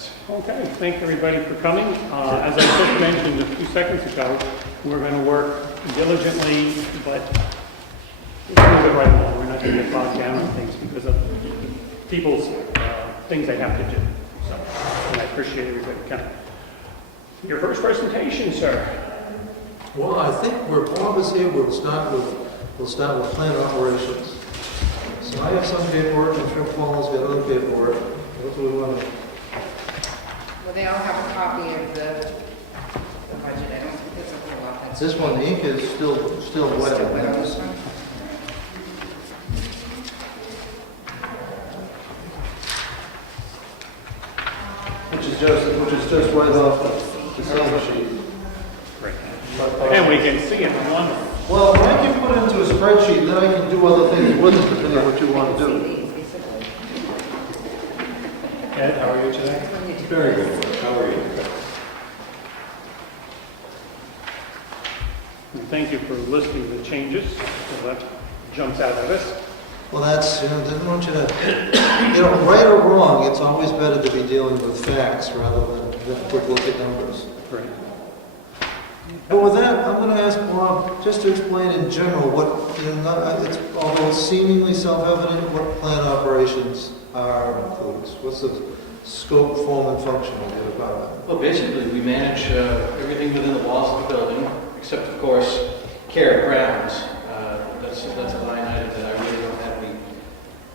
minutes. Okay, thank everybody for coming. As I just mentioned a few seconds ago, we're going to work diligently, but we're going to move it right along. We're not going to get bogged down on things because of people's things they have to do. So, and I appreciate everybody coming. Your first presentation, sir. Well, I think where Bob is here, we'll start with plant operations. So I have some paperwork, and Trip Falls got other paperwork. What do we want to? Well, they all have a copy of the budget. I don't think there's a whole lot that's... This one, the ink is still wet. Still wet on this one? Which is just right off the sales sheet. Great. And we can see it on one. Well, I can put it into a spreadsheet, then I can do other things with it, depending on what you want to do. Ed, how are you today? Very good. How are you? And thank you for listing the changes. So that jumps out at us. Well, that's, didn't want you to, right or wrong, it's always better to be dealing with facts rather than quick look at numbers. Great. But with that, I'm going to ask Bob just to explain in general what, although it's seemingly self-evident, what plant operations are includes. What's the scope, form, and function of the department? Well, basically, we manage everything within the walls of the building, except, of course, care of grounds. That's a line item that I really don't have any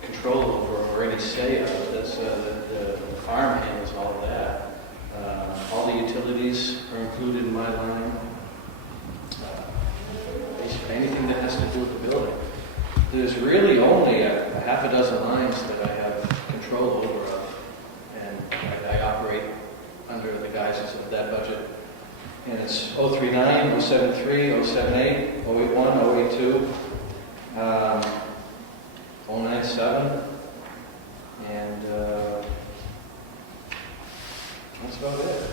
control over or any say of. That's the farm handles all of that. All the utilities are included in my line. Basically, anything that has to do with the building. There's really only a half a dozen lines that I have control over, and I operate under the guises of that budget. And it's 039, 073, 078, 081, 082, 097, and that's about it.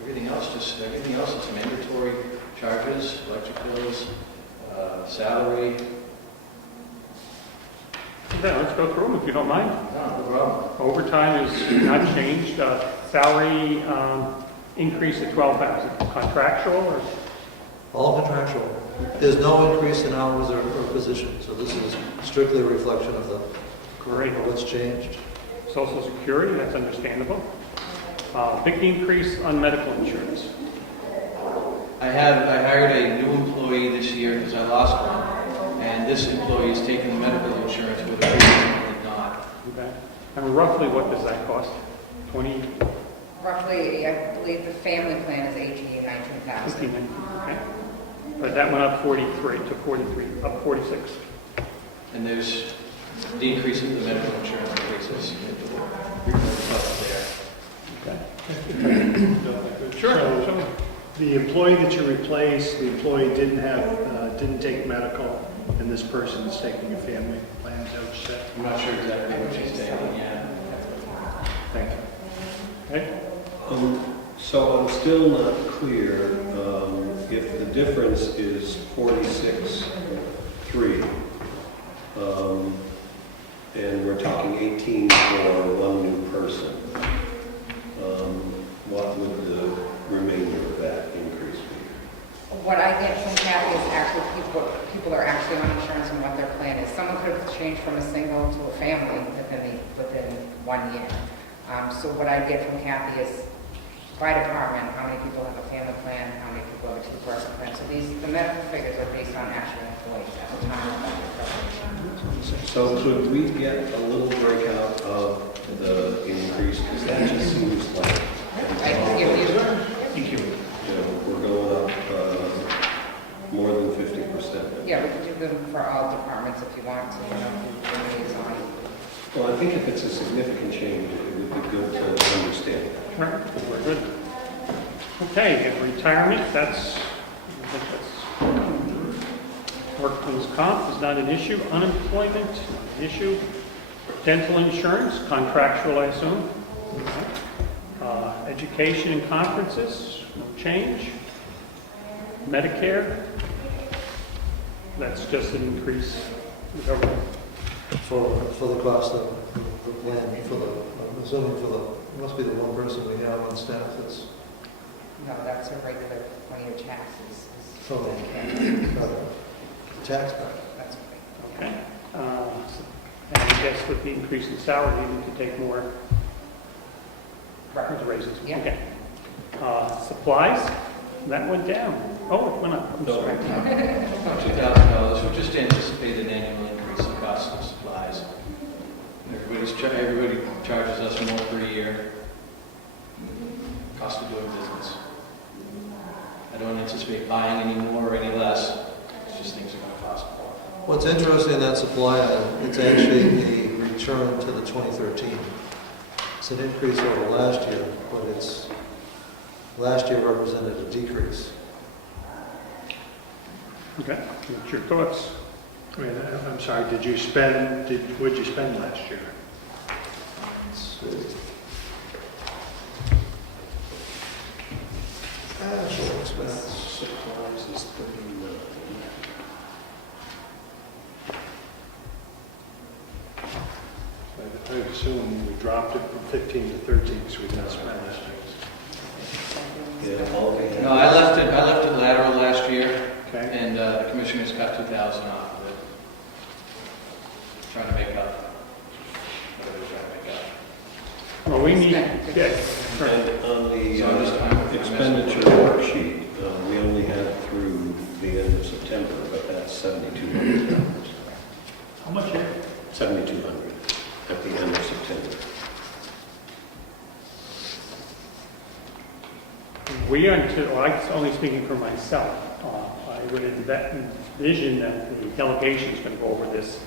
Everything else is mandatory charges, electric bills, salary. Okay, let's go through them if you don't mind. No problem. Overtime is not changed. Salary increase at $12,000. Contractual or? All contractual. There's no increase in hours or position, so this is strictly a reflection of the Great. what's changed. Social Security, that's understandable. Big increase on medical insurance. I hired a new employee this year because I lost one, and this employee is taking the medical insurance with a previous did not. Okay. And roughly what does that cost? 20? Roughly, I believe the family plan is $18,000, $19,000. Okay. But that went up 43 to 43, up 46. And there's decrease in the medical insurance increases there. Okay. Sure. So, the employee that you replaced, the employee didn't take medical, and this person is taking a family plan, is that what you said? I'm not sure exactly what she's taking, yeah. Thank you. Okay. So I'm still not clear if the difference is 46.3, and we're talking 18 for one new person. What would the remainder of that increase be? What I get from Kathy is actually people are actually on insurance and what their plan is. Someone could have changed from a single to a family within 1 year. So what I get from Kathy is by department, how many people have a family plan, how many people have a two-person plan. So the medical figures are based on actual employees at the time of their preparation. So could we get a little breakout of the increase? Because that just seems like, I can give you. Thank you. we're going up more than 50%. Yeah, we can do them for all departments if you want to. Liaison. Well, I think if it's a significant change, it would be good to understand. Right. We're good. Okay, and retirement, that's workman's comp is not an issue. Unemployment, not an issue. Dental insurance, contractual, I assume. Education and conferences, no change. Medicare, that's just an increase in government. For the cost of the plan, I'm assuming for the must be the one person we have on staff that's, No, that's a regular, one of your taxes. oh, tax back. That's great. Okay. And I guess with the increase in salary, you need to take more Right. raises. Yeah. Okay. Supplies, that went down. Oh, it went up, I'm sorry. About $2,000. We just anticipate an annual increase in cost of supplies. Everybody charges us more per year. Cost of doing business. I don't anticipate buying any more or any less. It's just things are going to cost more. What's interesting in that supply item, it's actually a return to the 2013. It's an increase over last year, but last year represented a decrease. Okay, what's your thoughts? Wait, I'm sorry, what'd you spend last year? Let's see. Actual expense. Supplies is 39. I assume we dropped it from 15 to 13, so we didn't spend last year. Yeah, all they have. No, I left it lateral last year, Okay? and the commissioners cut 2,000 off of it. Trying to make up. Whatever they're trying to make up. Well, we need, Spend. yes, right. And on the So I'm just- I'm expenditure worksheet, we only had through the end of September, but that's $7,200. How much here? $7,200 at the end of September. We are, well, I'm only speaking for myself. I would envision that the delegation is going to go over this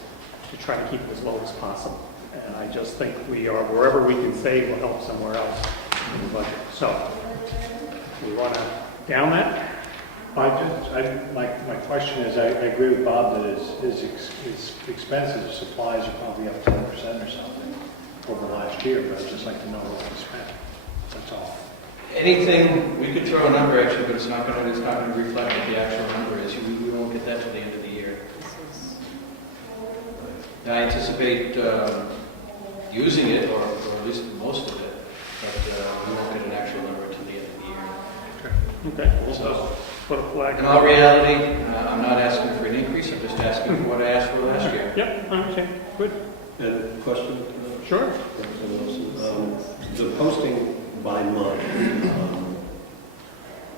to try to keep it as low as possible. And I just think wherever we can save will help somewhere else in the budget. So, we want to down that? My question is, I agree with Bob that his expenses, supplies are probably up 10% or something over last year, but I'd just like to know what we spent. That's all. Anything, we could throw a number at you, but it's not going to reflect what the actual number is. We won't get that till the end of the year. I anticipate using it, or at least most of it, but we won't get an actual number until the end of the year. Okay. So, Put a flag. in all reality, I'm not asking for an increase, I'm just asking for what I asked for last year. Yep, I understand. Good. And question? Sure. The posting by month,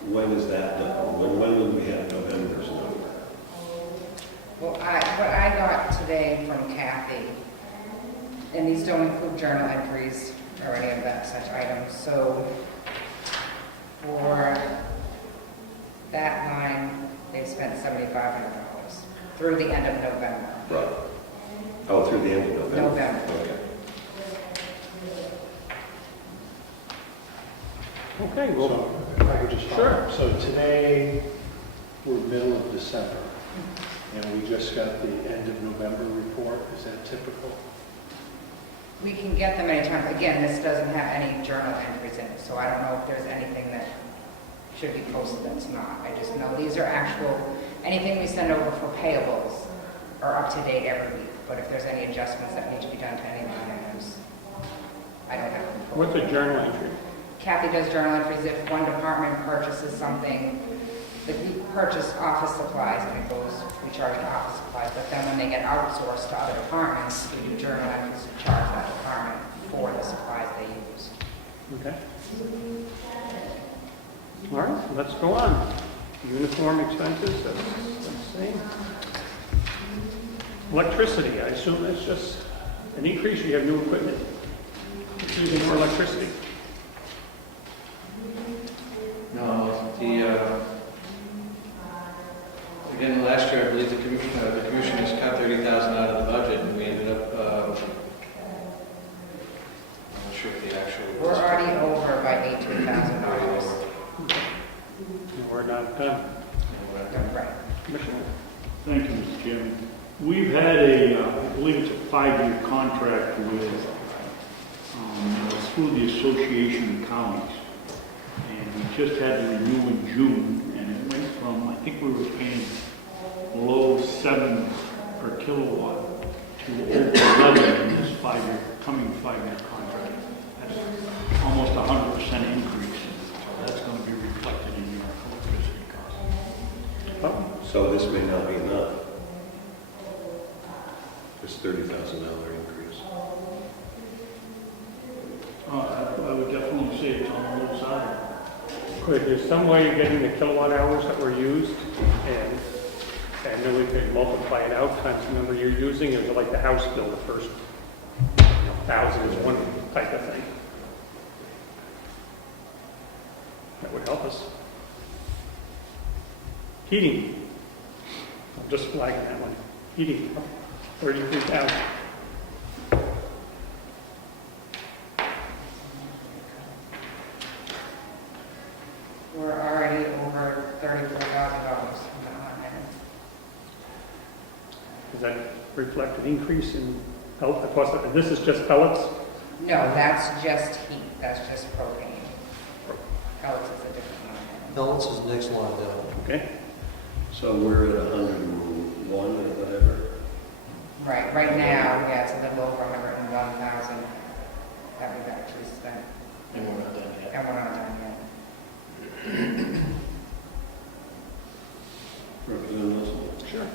when is that done? When will we have November's number? Well, what I got today from Kathy, and these don't include journal entries or any of that such items, so for that line, they spent $7,500 through the end of November. Right. Oh, through the end of November? November. Okay. Okay, well, So, if I could just follow Sure. up. So today, we're middle of December, and we just got the end of November report. Is that typical? We can get them anytime. Again, this doesn't have any journal entries in it, so I don't know if there's anything that should be posted that's not. I just know these are actual, anything we send over for payables are up to date every week. But if there's any adjustments that need to be done to any line items, I don't have control. what's a journal entry? Kathy does journal entries if one department purchases something, that we purchase office supplies and it goes, we charge the office supplies, but then when they get outsourced to other departments, we do journal entries to charge that department for the supplies they use. Okay. All right, let's go on. Uniform expenses, that's the same. Electricity, I assume that's just an increase, you have new equipment, using more electricity. No, again, last year, I believe the commissioners cut 30,000 out of the budget, and we ended up, I'm not sure what the actual. We're already over by $18,000. We're not done. Right. Commissioner? Thank you, Mr. Chairman. We've had I believe it's a 5-year contract with through the Association of Counties. And we just had to renew in June, and it went from, I think we were paying below 7 per kilowatt to over 11 in this coming 5-year contract. That's So this may not be enough. This $30,000 increase. I would definitely say it's on the low side. Could there's some way of getting the kilowatt hours that were used, and then we could multiply it out times the number you're using, is it like the house bill, the first 1,000 is one type of thing? That would help us. Heating. I'm just flagging that one. Heating, 33,000. We're already over $34,000 on that line. Does that reflect an increase in the cost of, this is just pellets? No, that's just heat, that's just propane. Pellets is a different one. Pellets is the next line down. Okay. So we're at 101 or whatever. Right now, yeah, it's a little over 101,000 that we've actually spent, And we're not done yet. and we're not done yet. Representative Wilson? Sure.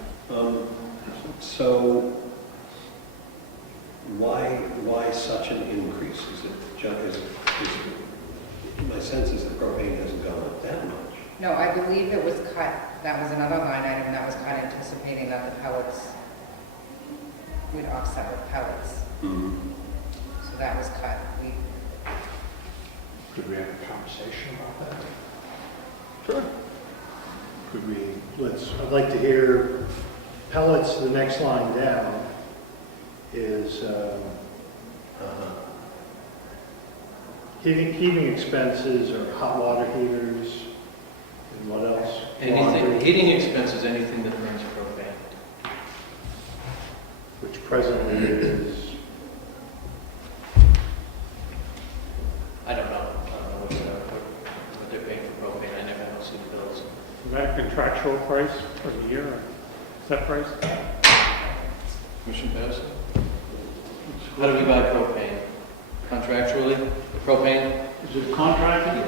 So why such an increase? My sense is that propane hasn't gone up that much. No, I believe it was cut, that was another line item that was cut anticipating that the pellets, we'd offset with pellets. So that was cut. Could we have a conversation about that? Sure. Could we, I'd like to hear pellets, the next line down is heating expenses or hot water heaters, and what else? Anything, Laundry, heating expenses, anything that burns propane. which presently is, I don't know what they're paying for propane. I never know see the bills. Is that a contractual price for the year, or set price? Commissioner Patterson? How do we buy propane? Contractually, propane? Is it contracted?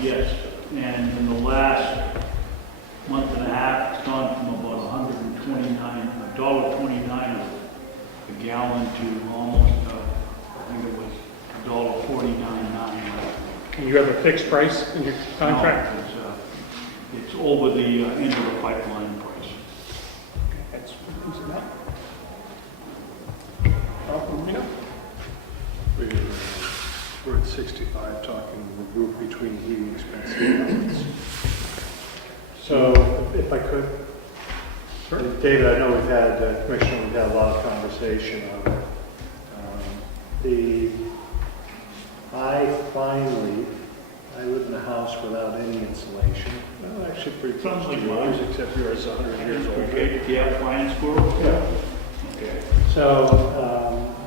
Yes, and in the last month and a half, it's gone from about $129 a gallon to almost, I think it was $1.49.9. And you have a fixed price in your contract? No, it's over the end of the pipeline price. That's what it's about. You know? we're at 65, talking the group between heating expenses and pellets. So, if I could, David, I know we've had, Commissioner, we've had a lot of conversation on it. I live in a house without any insulation. Well, actually pretty close to yours, except yours is 100 years old. Okay, do you have flying squirrels? Yeah. Okay. So,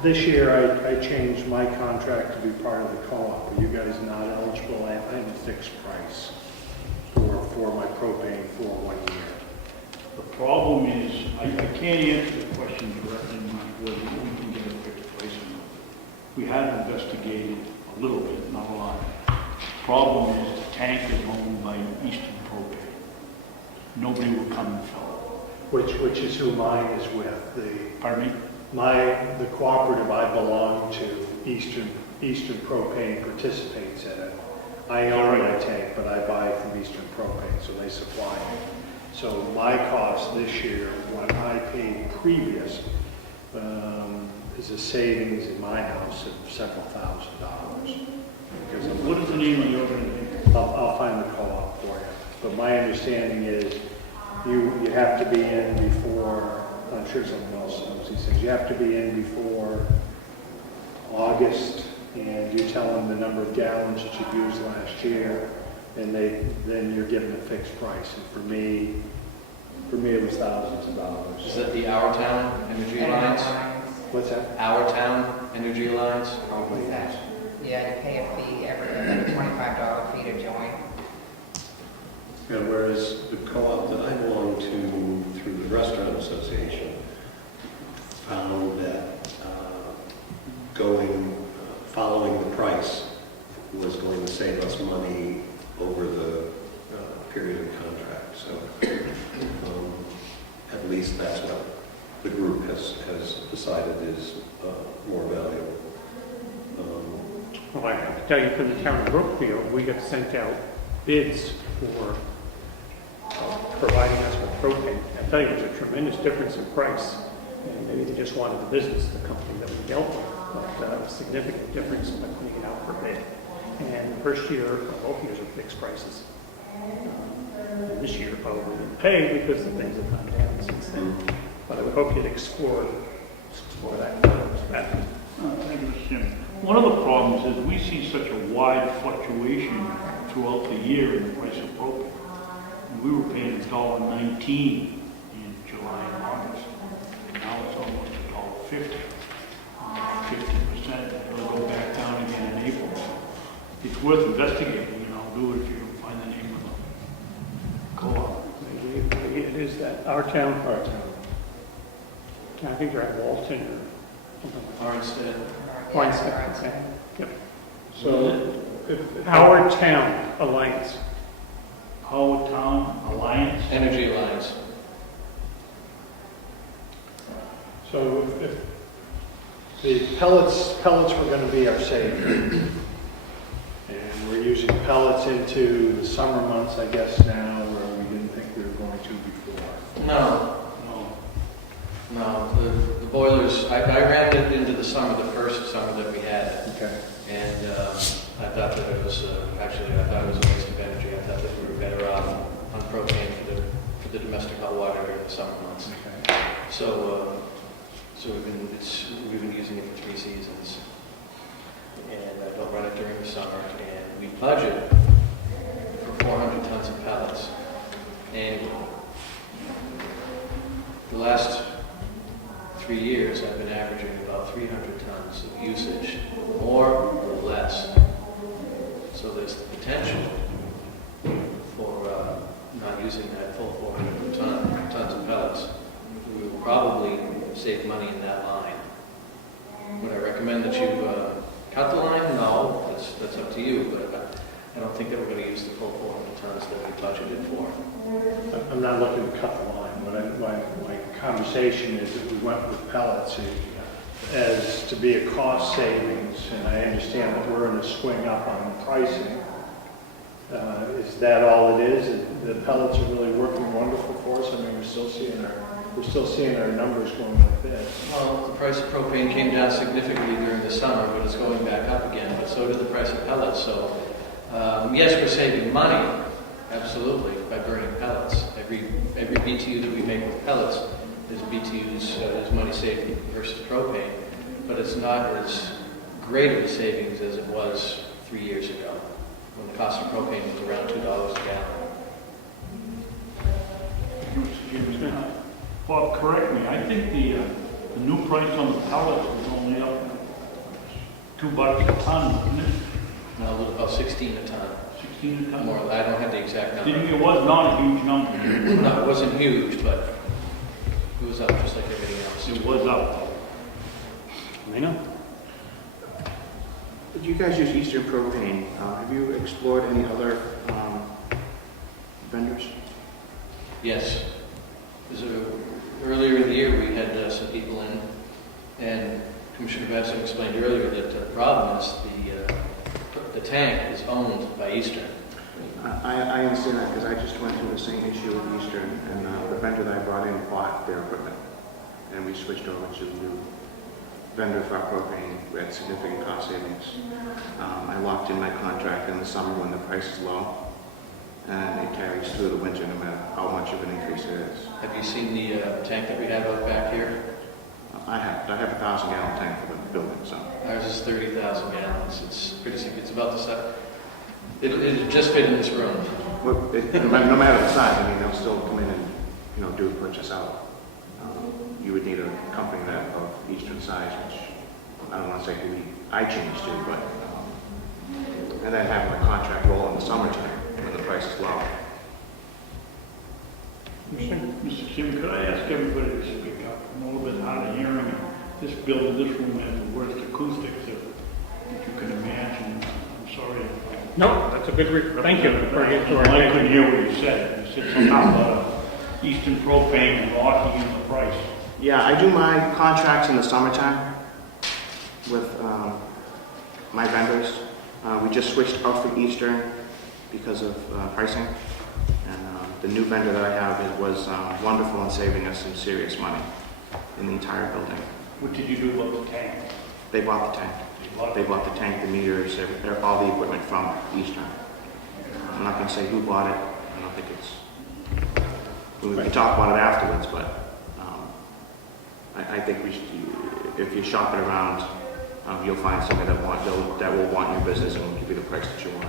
this year I changed my contract to be part of the co-op. Are you guys not eligible? I have a fixed price for my propane for 1 year. The problem is, I can't answer the question directly, whether we can get a fixed price or not. We have investigated a little bit, not a lot. Problem is, the tank is owned by Eastern Propane. Nobody will come and fill Which is who mine is with. it. Pardon me? The cooperative I belong to, Eastern Propane participates in it. I own my tank, but I buy from Eastern Propane, so they supply it. So my cost this year, what I paid previous, is a savings in my house of several $1,000s. Because What is the name of the organization? I'll find the co-op for you. But my understanding is you have to be in before, I'm sure someone else knows these things, you have to be in before August, and you tell them the number of gallons that you used last year, and then you're given a fixed price. And for me it was thousands of dollars. Is that the Our Town Energy Alliance? What's that? Our Town Energy Alliance? What's that? Yeah, you pay a fee like a $25 fee to join. And whereas the co-op that I belong to through the Restaurant Association found that following the price was going to save us money over the period of the contract. So Well, I can tell you from the town of Brookfield, we got sent out bids for providing us with propane. I tell you, there's a tremendous difference in price. And maybe they just wanted the business, the company that we dealt with, but a significant difference by putting it out for bid. And the first year, both years are fixed prices. And this year probably didn't pay because the things have gone down since then. But I would hope you'd explore that better. Thank you, Mr. Chairman. One of the problems is we see such a wide fluctuation throughout the year in the price of propane. And we were paying $1.19 in July and August. Now it's almost $1.50. 50%. It'll go back down again in April. It's worth investigating, and I'll do it if you can find the name of the co-op. Maybe it is that our town, I think they're at Walton or something like that. Armstead. Armstead. Yep. So, if Our Town Alliance. Howard Town Alliance. Energy Alliance. So if the pellets were going to be our savior, and we're using pellets into the summer months, I guess now, where we didn't think we were going to before. No, the boilers, I ran it into the summer, the first summer that we had it. Okay. And I thought that it was, actually, I thought it was a waste of energy. I thought that we were better off on propane for the domestic hot water during the summer months. Okay. So we've been using it for 3 seasons. And I don't run it during the summer. And we budget for 400 tons of pellets annually. The last 3 years, I've been averaging about 300 tons of usage, more or less. So there's the potential for not using that full 400 tons of pellets. We will probably save money in that line. Would I recommend that you cut the line? No, that's up to you, but I don't think that we're going to use the full 400 tons that we budgeted for. I'm not looking to cut the line. My conversation is that we went with pellets as to be a cost savings, and I understand that we're in a swing up on the pricing. Is that all it is? The pellets are really working wonderful for us. I mean, we're still seeing our numbers going like this. Well, the price of propane came down significantly during the summer, but it's going back up again, but so did the price of pellets. So, yes, we're saving money, absolutely, by burning pellets. Every BTU that we make with pellets is BTUs, is money saved versus propane, but it's not as great of a savings as it was 3 years ago, when the cost of propane was around $2 a gallon. Bob, correct me, I think the new price on the pellets is only up $2 a ton, isn't it? No, about 16 a ton. 16 a ton? More, I don't have the exact number. It was not a huge number. No, it wasn't huge, but it was up just like everything else. It was up. I know. You guys use Eastern Propane. Have you explored any other vendors? Yes. Earlier in the year, we had some people in, and Commissioner Benson explained earlier that the problem is the tank is owned by Eastern. I understand that because I just went through the same issue with Eastern, and the vendor that I brought in bought their equipment, and we switched over to the new vendor for our propane. We had significant cost savings. I locked in my contract in the summer when the price is low, and it carries through the winter no matter how much of an increase it is. Have you seen the tank that we have out back here? I have a 1,000-gallon tank for the building, so. Ours is 30,000 gallons. It's pretty sick. It's about the size. It'll just fit in this room. No matter the size, I mean, they'll still come in and, do a purchase out. You would need a company that of Eastern size, which I don't want to say who I changed to, but, and then having a contract roll in the summertime when the price is low. Mr. Kim, could I ask everybody to speak up? I'm a little bit hard of hearing. This building, this room has the worst acoustics that you can imagine. I'm sorry. No, that's a good, thank you for getting to our I couldn't hear what you said. You said something about Eastern Propane and locking in the price. Yeah, I do my contracts in the summertime with my vendors. We just switched out from Eastern because of pricing. And the new vendor that I have was wonderful in saving us some serious money in the entire building. What did you do about the tank? They bought the tank. They bought the tank, the meters, all the equipment from Eastern. I'm not going to say who bought it. I don't think it's... We can talk about it afterwards, but I think we should, if you shop it around, you'll find somebody that will want your business and will give you the price that you want.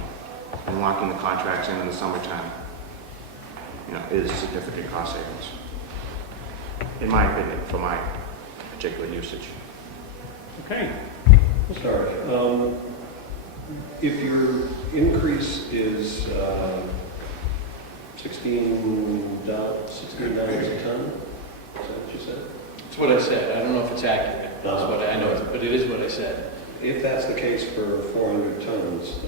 And locking the contracts in the summertime, is significant cost savings, in my opinion, for my particular usage. Okay. Sorry. If your increase is $16 a ton, is that what you said? That's what I said. I don't know if it's accurate. That's No. what I know, but it is what I said. If that's the case for 400 tons,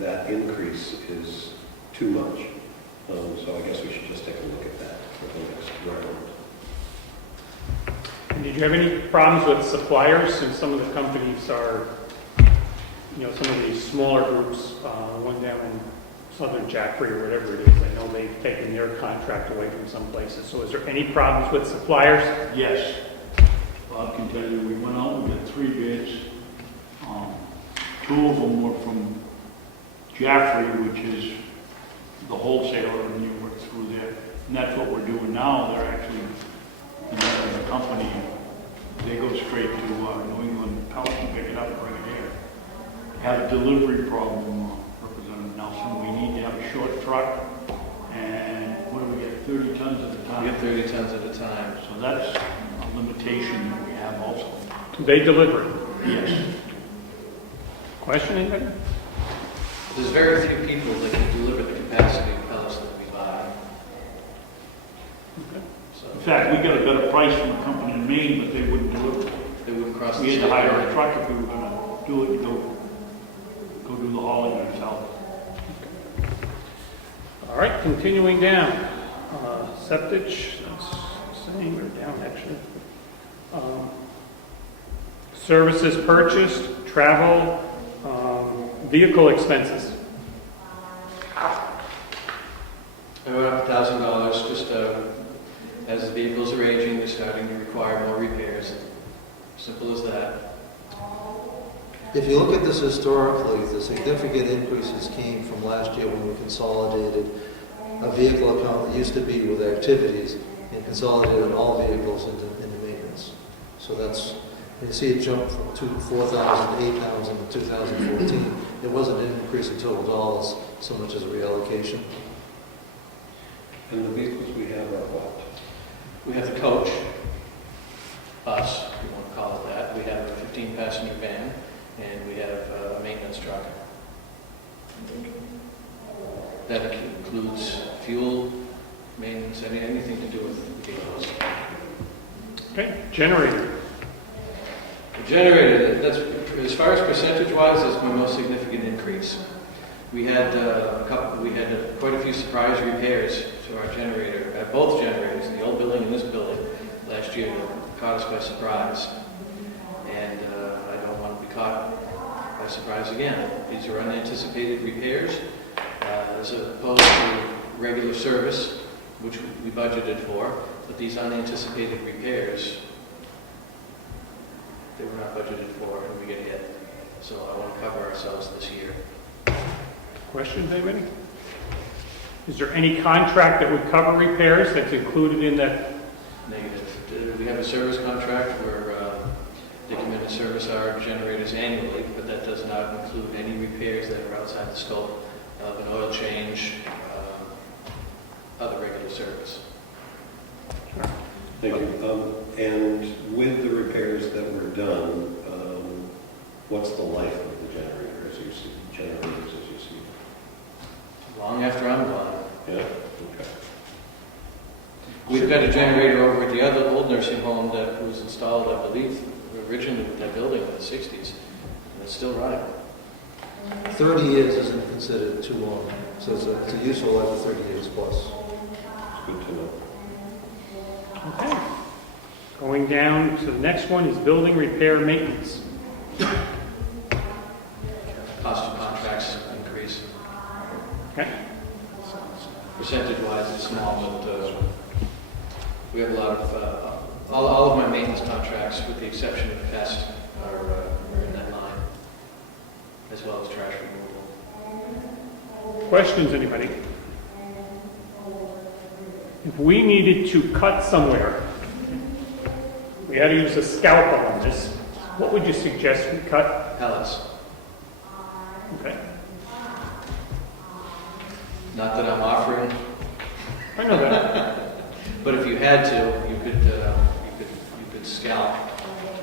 that increase is too much. So I guess we should just take a look at that for the next round. And did you have any problems with suppliers? Since some of the companies are, some of these smaller groups, one down in Southern Jackfrey or whatever it is, I know they've taken their contract away from some places. So is there any problems with suppliers? Yes. Bob can tell you, we went out and got 3 bids. 2 of them were from Jaffrey, which is the wholesaler, and you work through there. And that's what we're doing now. They're actually, as a company, they go straight to New England Pellets and pick it up and bring it here. Had a delivery problem, Representative Nelson. We need to have a short truck, and what do we get, 30 tons at a time? We get 30 tons at a time. So that's a limitation that we have also. Do they deliver it? Yes. Question, anybody? There's very few people that can deliver the capacity of pellets that we buy. Okay. So In fact, we got a better price from a company in Maine, but they wouldn't deliver. they wouldn't cross the We had state to hire line. a truck if we were gonna do it, and go do the hauling ourselves. All right, continuing down. Septage, that's the same, or down actually. Services purchased, travel, vehicle expenses. They went up $1,000 just as the vehicles are aging, they're starting to require more repairs. Simple as that. If you look at this historically, the significant increases came from last year when we consolidated a vehicle account that used to be with activities and consolidated all vehicles into maintenance. So that's, you see it jump from 4,000 to 8,000 in 2014. It wasn't an increase in total dollars so much as a reallocation. And the vehicles we have are what? We have the coach, us, if you want to call it that. We have a 15-passenger van, and we have a maintenance truck. That includes fuel, maintenance, anything to do with vehicles. Okay, generator. The generator, that's, as far as percentage-wise, is my most significant increase. We had quite a few surprise repairs to our generator, at both generators, in the old building and this building, last year, that caught us by surprise. And I don't want to be caught by surprise again. These are unanticipated repairs, as opposed to regular service, which we budgeted for, but these unanticipated repairs, they were not budgeted for, and we get hit. So I want to cover ourselves this year. Questions, anybody? Is there any contract that would cover repairs that's included in that? Negative. We have a service contract where they come in and service our generators annually, but that does not include any repairs that are outside the scope of an oil change, other regular service. Thank you. And with the repairs that were done, what's the life of the generator as you see, generators as you see? Long after I'm gone. Yeah, okay. We've got a generator over at the other old nursing home that was installed, I believe, originally with that building in the 60s, and it's still running. 30 years isn't considered too long, so it's a useful life of 30 years plus. It's good to know. Okay. Going down to the next one is building repair maintenance. Okay. Percentage-wise, it's small, but we have a lot of, all of my maintenance contracts, with the exception of pest, are in that line, as well as trash removal. Questions, anybody? If we needed to cut somewhere, we had to use a scalpel on this, what would you suggest we cut? Pellets. Okay. Not that I'm offering, I know that. but if you had to, you could scalp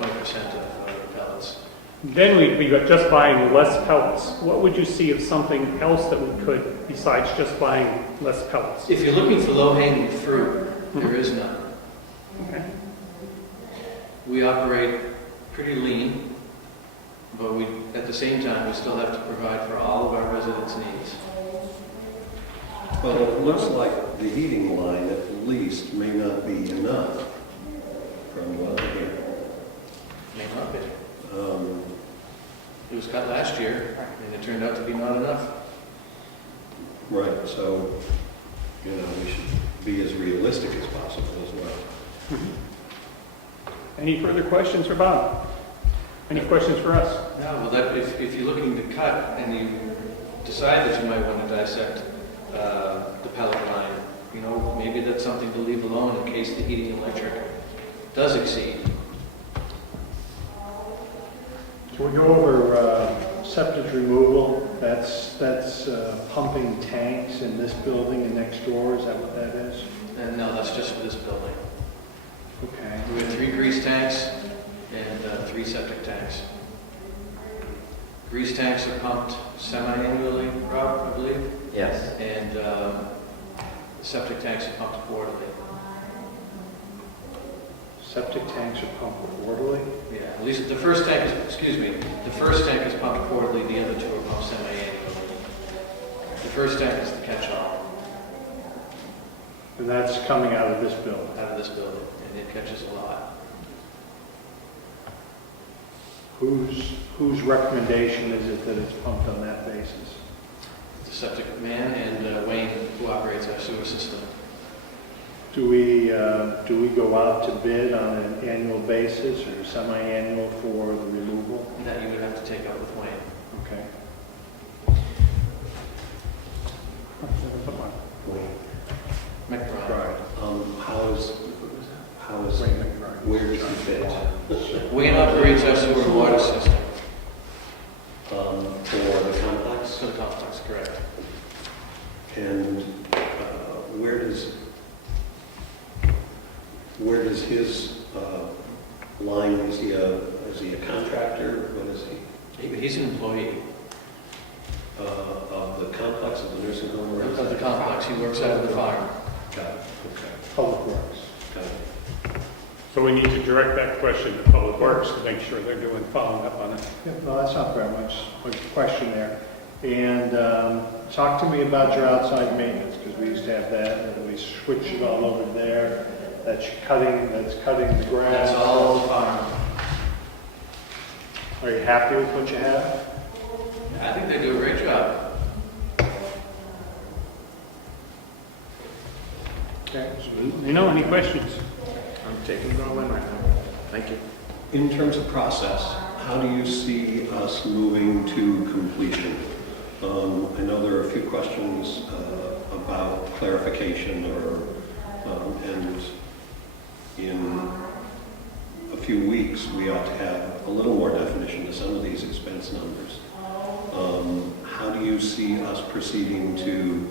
20% of the pellets. Then we'd be just buying less pellets. What would you see of something else that we could, besides just buying less pellets? If you're looking for low-hanging fruit, there is none. Okay. We operate pretty lean, but at the same time, we still have to provide for all of our residents' needs. Well, it looks like the heating line at least may not be enough from what I hear. May not be. It was cut last year, and it turned out to be not enough. Right, so, you know, we should be as realistic as possible as well. Any further questions for Bob? Any questions for us? No, well, if you're looking to cut and you decide that you might want to dissect the pellet line, you know, maybe that's something to leave alone in case the heating and electric does exceed. So we go over septic removal, that's pumping tanks in this building and next door, is that what that is? And no, that's just for this building. Okay. We have 3 grease tanks and 3 septic tanks. Grease tanks are pumped semi-annually, Rob, I believe, Yes. and the septic tanks are pumped quarterly. Septic tanks are pumped quarterly? Yeah, at least the first tank is, the first tank is pumped quarterly, the other 2 are pumped semi-annually. The first tank is the catch-all And that's coming out of this building? out of this building, and it catches a lot. Whose recommendation is it that it's pumped on that basis? The septic man and Wayne, who operates our sewer system. Do we go out to bid on an annual basis or semi-annual for the removal? And that you would have to take up with Wayne. Okay. McBride. Right. Where does he fit? Wayne operates our sewer and water system. For the complex? So the complex, correct. And where does his line, is he a contractor? What is he? He's an employee Of the complex, of the nursing home? or is of the complex. He works out of the farm. Got it, okay, Public Works. got it. So we need to direct that question to Public Works to make sure they're following up on it. Yeah, no, that's not very much a question there. And talk to me about your outside maintenance, because we used to have that, and we switched it all over there. That's cutting the grass. That's all the farm. Are you happy with what you have? I think they do a great job. Okay. You know, any questions? I'm taking it all in right now. Thank you. In terms of process, how do you see us moving to completion? I know there are a few questions about clarification and in a few weeks, we ought to have a little more definition to some of these expense numbers. How do you see us proceeding to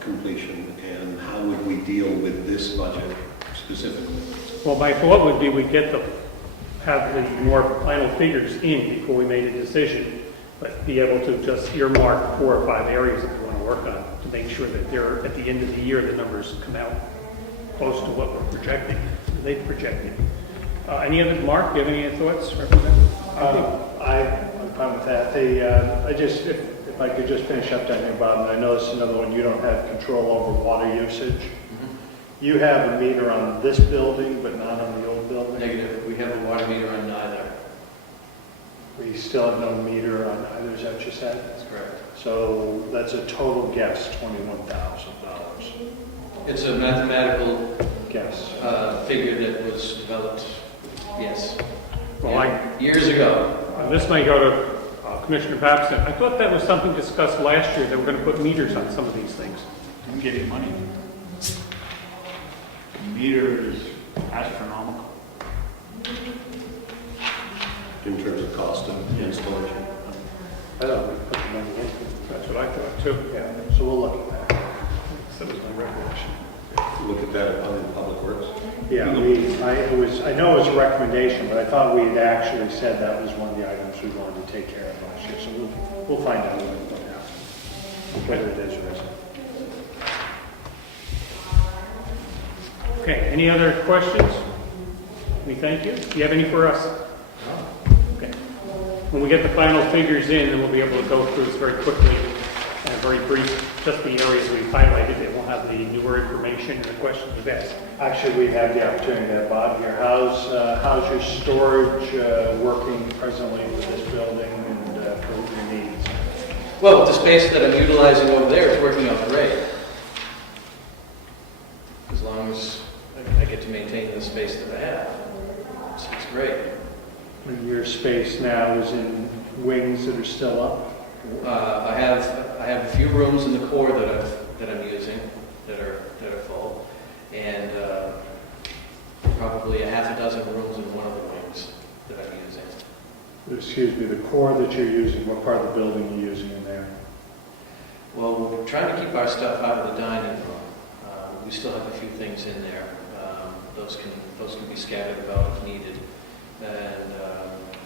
completion, and how would we deal with this budget specifically? Well, my thought would be we'd have the more final figures in before we made a decision, but be able to just earmark 4 or 5 areas that we want to work on to make sure that they're, at the end of the year, the numbers come out close to what we're projecting, they've projected. Any other, Mark, do you have any thoughts, Representative? I'm fine with that. If I could just finish up down here, Bob, and I know this is another one, you don't have control over water usage. You have a meter on this building, but not on the old building? Negative. We have a water meter on neither. We we still have no meter on either, is that what you said? That's correct. So that's a total guess, $21,000. It's a mathematical Guess. figure that was developed, yes, Well, years ago. this may go to Commissioner Babson. I thought that was something discussed last year, that we're going to put meters on some of these things. Didn't get any money. The meter is astronomical. In terms of cost of installation. I don't know, we put the money in. That's what I thought too. Yeah, so we'll look at that. That was my recollection. Look at that upon in Public Works. Yeah, I know it was a recommendation, but I thought we had actually said that was one of the items we wanted to take care of last year, so we'll find out whether it is or isn't. Okay, any other questions? We thank you. Do you have any for us? Okay. When we get the final figures in, then we'll be able to go through this very quickly and very brief, just the areas we've highlighted, and we'll have the newer information and the questions we've asked. Actually, we've had the opportunity to have Bob here. How's your storage working presently with this building and for your needs? Well, with the space that I'm utilizing over there, it's working out great. As long as I get to maintain the space that I have, it's great. And your space now is in wings that are still up? I have a few rooms in the core that I'm using that are full, and probably a half a dozen rooms in one of the wings that I'm using. Excuse me, the core that you're using, what part of the building are you using in there? Well, we're trying to keep our stuff out of the dining room. We still have a few things in there. Those can be scattered about if needed. And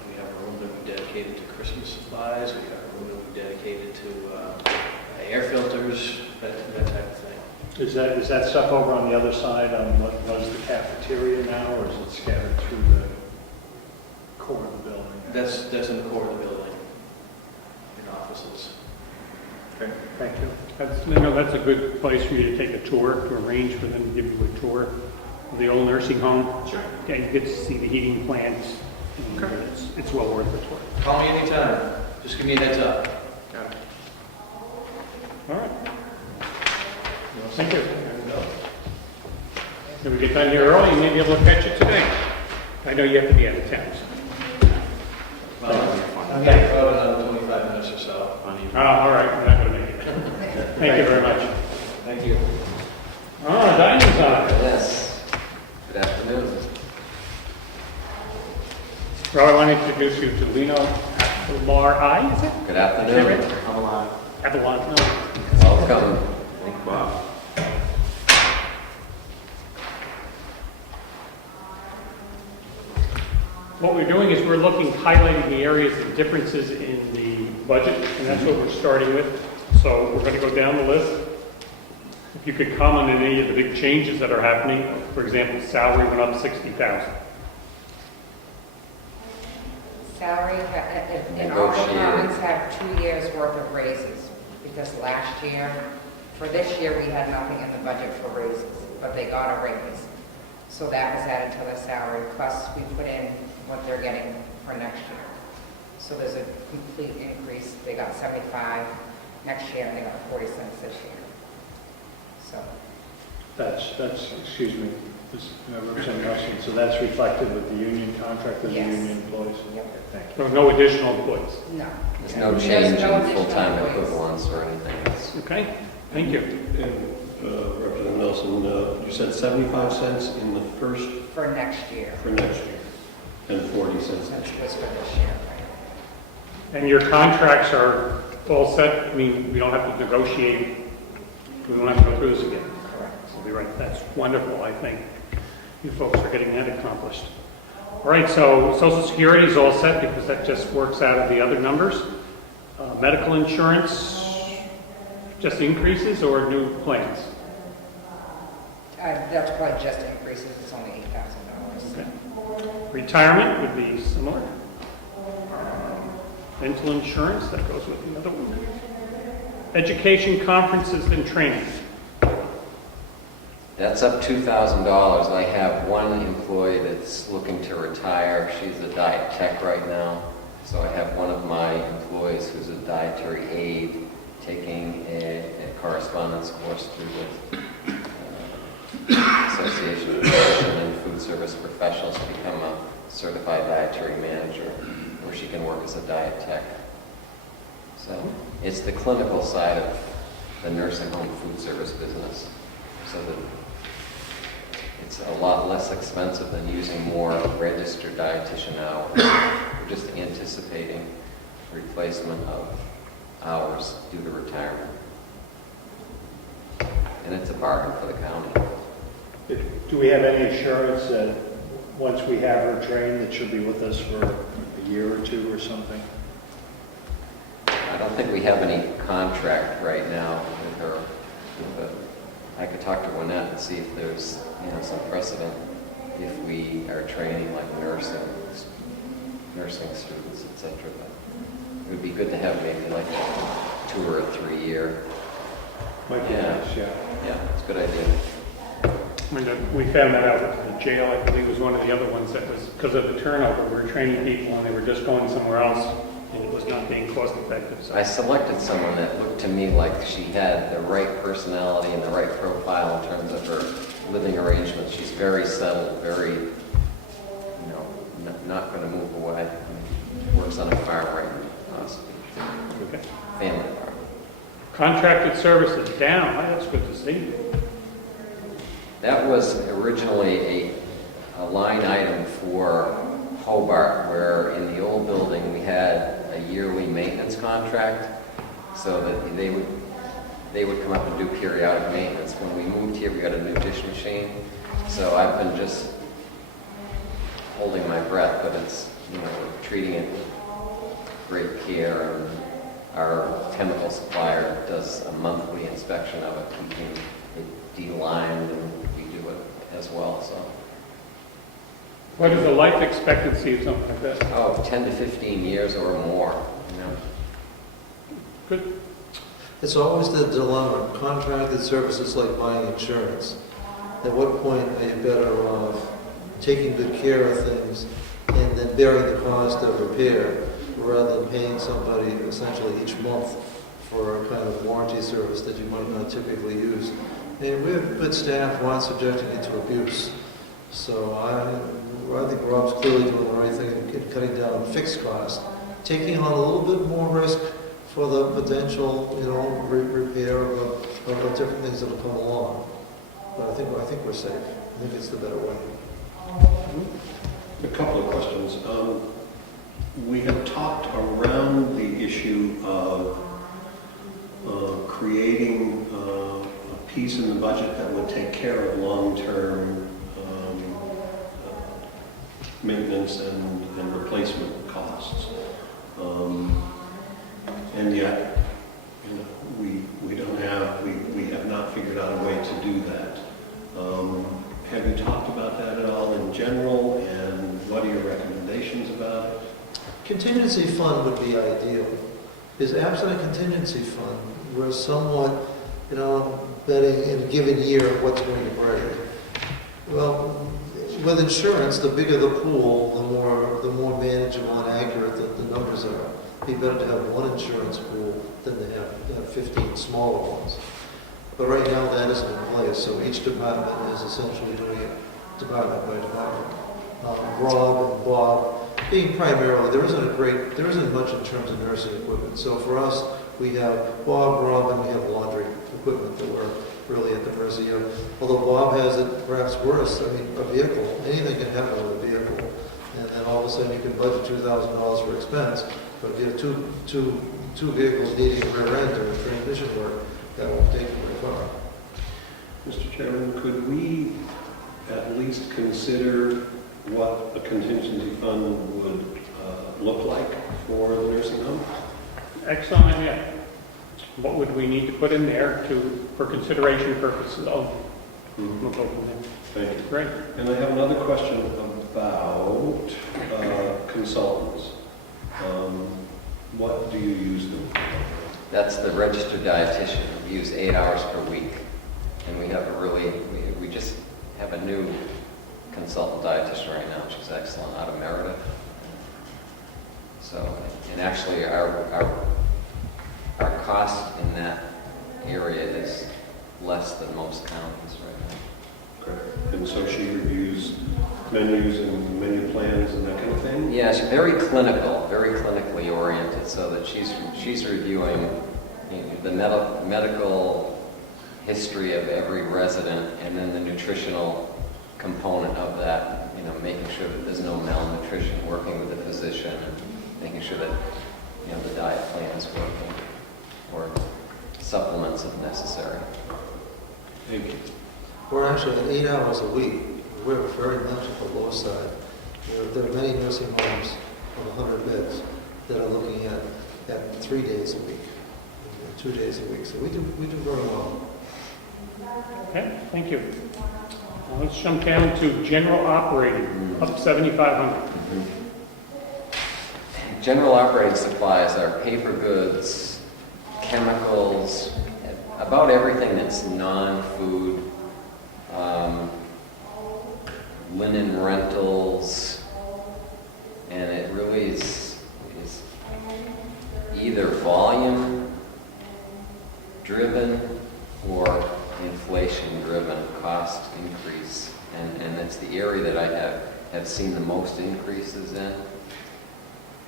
we have a room that we dedicated to Christmas supplies. We have a room that we dedicated to air filters, that type of thing. Is that stuff over on the other side on what was the cafeteria now, or is it scattered through the core of the building? That's in the core of the building, in offices. Okay, thank you. That's a good place for you to take a tour, to arrange for them to give you a tour of the old nursing home. Sure. Okay, you get to see the heating plants. Okay. It's well worth the tour. Call me anytime. Just give me a heads up. All right. Thank you. If we get done here early, you may be able to catch it today. I know you have to be out of town. Well, I'm getting about another 25 minutes or so. All right, we're not going to make it. Thank you very much. Thank you. Dining's on. Yes. Good afternoon. Robert, I want to introduce you to Lino Abelar-I, is it? Good afternoon. Abelar, no. Welcome. Bob. What we're doing is we're highlighting the areas of differences in the budget, and that's what we're starting with. So we're going to go down the list. If you could comment on any of the big changes that are happening. For example, salary went up $60,000. Salary, in all departments have 2 years' worth of raises, because last year, for this year, we had nothing in the budget for raises, but they got a raise. So that was added to the salary, plus we put in what they're getting for next year. So there's a complete increase. They got 75 next year, and they got 40 cents this year. So, That's, excuse me, Representative Nelson, so that's reflected with the union contract with the Yes. union employees? Yep. Okay, thank you. So no additional employees. no. There's no change no in additional full-time employees. equivalents or anything else. Okay, thank you. And Representative Nelson, you said 75 cents in the first For next year, for next year and 40 cents which next year. was for this year, right? And your contracts are all set? I mean, we don't have to negotiate, we don't have to go through this again? Correct. We'll be right. That's wonderful. I think you folks are getting that accomplished. All right, so Social Security is all set because that just works out of the other numbers. Medical insurance, just increases or new plans? That's probably just increases, it's only $8,000. Okay. Retirement would be similar. Dental insurance, that goes with the other one. Education, conferences, and training. That's up $2,000. I have one employee that's looking to retire. She's a diet tech right now. So I have one of my employees who's a dietary aide taking a correspondence course through the Association of Nutrition and Food Service Professionals to become a certified dietary manager, where she can work as a diet tech. So it's the clinical side of the nursing home food service business. So that it's a lot less expensive than using more registered dietitian hours. We're just anticipating replacement of hours due to retirement. And it's a bargain for the county. Do we have any assurance that once we have her trained, that she'll be with us for a year or two or something? I don't think we have any contract right now with her, but I could talk to Lynette and see if there's, some precedent if we are training like nursing students, etc. But it would be good to have maybe like a 2 or 3 year. Might be nice, yeah. Yeah, it's a good idea. We found that out at the jail. I believe was one of the other ones that was because of the turnover. We were training people and they were just going somewhere else, and it was not being cost effective. So I selected someone that looked to me like she had the right personality and the right profile in terms of her living arrangements. She's very settled, very, not going to move away. Works on a farm right in Ossipee. okay. Family farm. Contracted services down. That's good to see. That was originally a line item for Hobart, where in the old building we had a yearly maintenance contract, so that they would come up and do periodic maintenance. When we moved here, we got a new dish machine, so I've been just holding my breath, but it's, we're treating it with great care, and our chemical supplier does a monthly inspection of it, keeping it de-limed, and we do it as well, so. What is the life expectancy of something like this? Oh, 10 to 15 years or more, Good. It's always the dilemma, contracted services like buying insurance. At what point are you better off taking good care of things and then bearing the cost of repair, rather than paying somebody essentially each month for a kind of warranty service that you might not typically use? And we have good staff who aren't subjecting it to abuse. So I think Rob's clearly doing the right thing in cutting down on fixed costs, taking on a little bit more risk for the potential, repair of different things that will come along. But I think we're safe. I think it's the better way. A couple of questions. We have talked around the issue of creating a piece in the budget that would take care of long-term maintenance and replacement costs. And yet, we have not figured out a way to do that. Have you talked about that at all in general, and what are your recommendations about it? Contingency fund would be ideal. Is absent a contingency fund, we're somewhat, betting in a given year what's going to break. Well, with insurance, the bigger the pool, the more manageable and accurate the numbers are. It'd be better to have one insurance pool than to have 15 smaller ones. But right now that isn't in place, so each department is essentially doing it department by department. Rob and Bob, being primarily, there isn't much in terms of nursing equipment. So for us, we have Bob, Rob, and we have laundry equipment that we're really at the mercy of. Although Bob has it perhaps worse. I mean, a vehicle, anything can happen with a vehicle. And then all of a sudden you can budget $2,000 for expense, but if you have two vehicles needing rear end or transmission work, that won't take you very far. Mr. Chairman, could we at least consider what a contingency fund would look like for the nursing home? Excellent idea. What would we need to put in there for consideration purposes only? We'll go from there. Thank you. Great. And I have another question about consultants. What do you use them for? That's the registered dietitian. We use 8 hours per week. And we have we just have a new consultant dietitian right now. She's excellent, out of Meredith. So, and actually our cost in that area is less than most counties right now. Correct. And so she reviews menus and menu plans and that kind of thing? Yeah, she's very clinically oriented, so that she's reviewing, you know, the medical history of every resident, and then the nutritional component of that, you know, making sure that there's no malnutrition, working with the physician, and making sure that, you know, the diet plan is working, or supplements if necessary. Thank you. We're actually at 8 hours a week. We're very much at the low side. There are many nursing homes of 100 beds that are looking at 3 days a week, 2 days a week. So we do very well. Okay, thank you. Now let's jump down to general operating, up 7,500. General operating supplies are paper goods, chemicals, about everything that's non-food, linen rentals, and it really is either volume driven or inflation driven cost increase, and it's the area that I have seen the most increases in,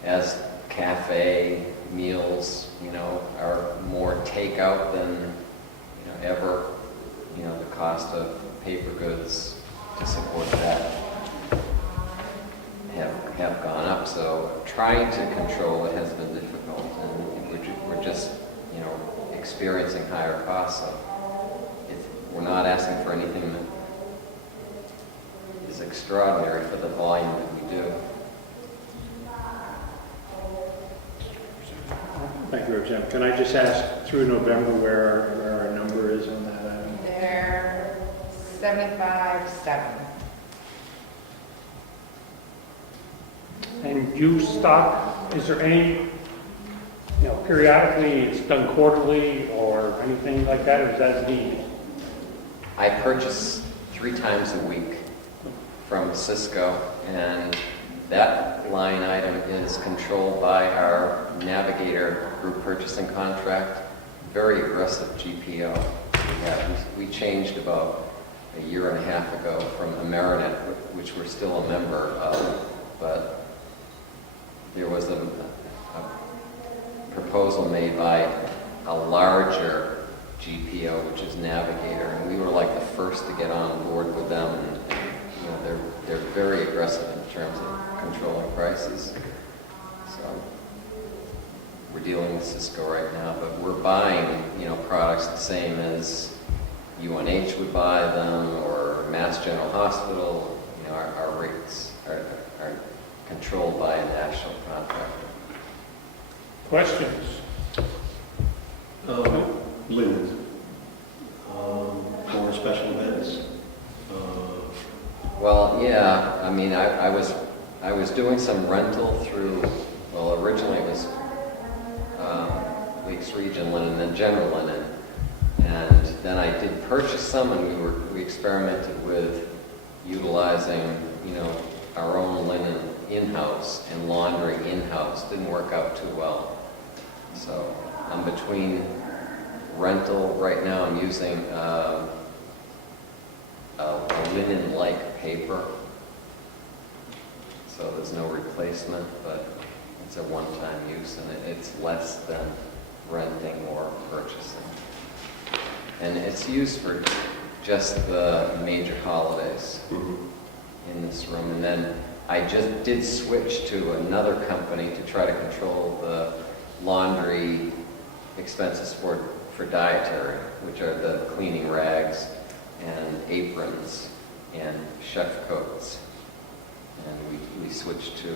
as cafe meals, you know, are more takeout than, you know, ever. You know, the cost of paper goods to support that have gone up. So trying to control it has been difficult, and we're just, you know, experiencing higher costs. So we're not asking for anything that is extraordinary for the volume that we do. Thank you, Representative. Can I just ask, through November, where our number is on that item? They're 75.7. And you stock, is there any, you know, periodically, it's done quarterly or anything like that, or is that needed? I purchase 3 times a week from Cisco, and that line item is controlled by our Navigator group purchasing contract. Very aggressive GPO. We changed about a year and a half ago from Amerinet, which we're still a member of, but there was a proposal made by a larger GPO, which is Navigator, and we were like the first to get on board with them, and you know, they're very aggressive in terms of controlling prices. So we're dealing with Cisco right now, but we're buying, you know, products the same as UNH would buy them, or Mass General Hospital. You know, our rates are controlled by a national contractor. Questions? Linen. For special events. Well, yeah, I mean, I was doing some rental through, well, originally it was Lakes Region Linen, then General Linen, and then I did purchase some, and we experimented with utilizing, you know, our own linen in-house and laundering in-house. Didn't work out too well. So I'm between rental right now. I'm using a linen-like paper, so there's no replacement, but it's a one-time use, and it's less than renting or purchasing. And it's used for just the major holidays in this room. And then I just did switch to another company to try to control the laundry expenses for dietary, which are the cleaning rags and aprons and chef coats. And we switched to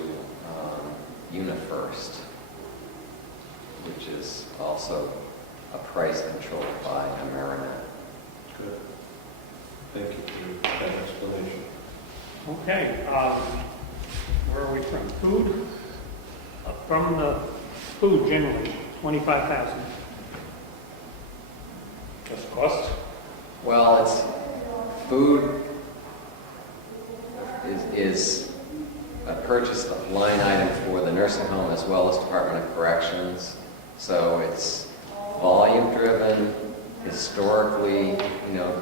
UniFirst, which is also a price controlled by Amerinet. Good. Thank you for that explanation. Okay, where are we from? Food? From the food generally, 25,000. What's the cost? Well, it's food is purchased a line item for the nursing home as well as Department of Corrections. So it's volume driven, historically,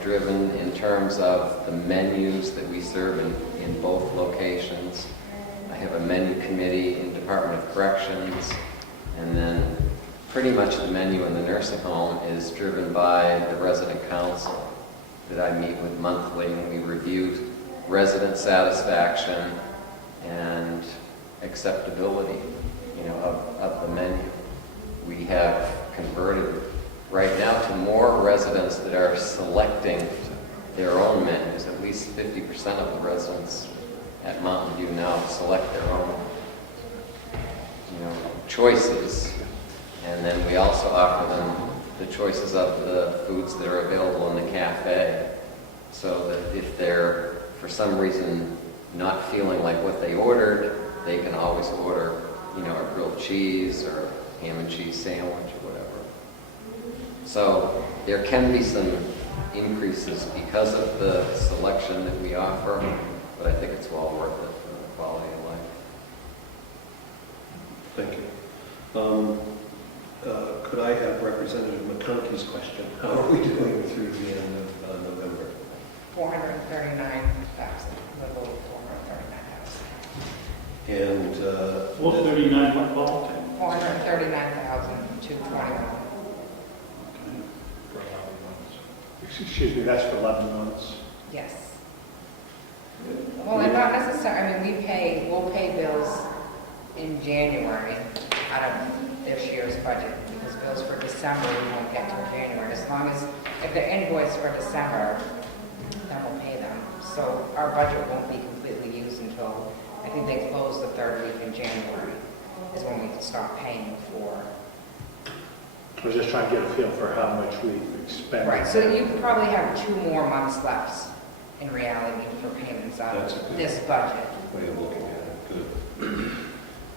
driven in terms of the menus that we serve in both locations. I have a menu committee in Department of Corrections, and then pretty much the menu in the nursing home is driven by the resident council that I meet with monthly, and we reviewed resident satisfaction and acceptability, of the menu. We have converted right now to more residents that are selecting their own menus. At least 50% of the residents at Mountain View now select their own, choices. And then we also offer them the choices of the foods that are available in the cafe, so that if they're, for some reason, not feeling like what they ordered, they can always order, a grilled cheese or ham and cheese sandwich or whatever. So there can be some increases because of the selection that we offer, but I think it's well worth it for the quality of life. Thank you. Could I have Representative McConkey's question? How are we doing through the end of November? 439,000, a little over 439,000. And 439, what about? 439,221. Excuse me, that's for 11 months. Yes. Well, and not necessarily, we'll pay bills in January out of this year's budget, because bills for December we won't get till January. As long as, if they're invoiced for December, then we'll pay them. So our budget won't be completely used until, I think they close the third week in January, is when we can start paying for. I was just trying to get a feel for how much we've expended. Right, so you probably have 2 more months left in reality for payments out That's of good. this budget. way of looking at it, good.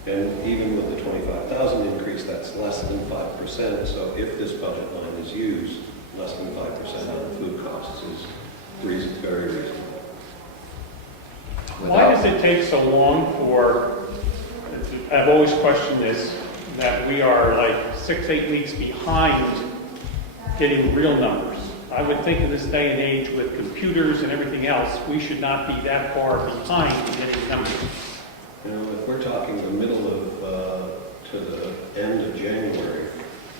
And even with the 25,000 increase, that's less than 5%. So if this budget line is used, less than 5% of the food costs is very reasonable. Why does it take so long I've always questioned this, that we are like 6-8 weeks behind getting real numbers? I would think in this day and age with computers and everything else, we should not be that far behind in getting numbers. If we're talking the middle of, to the end of January,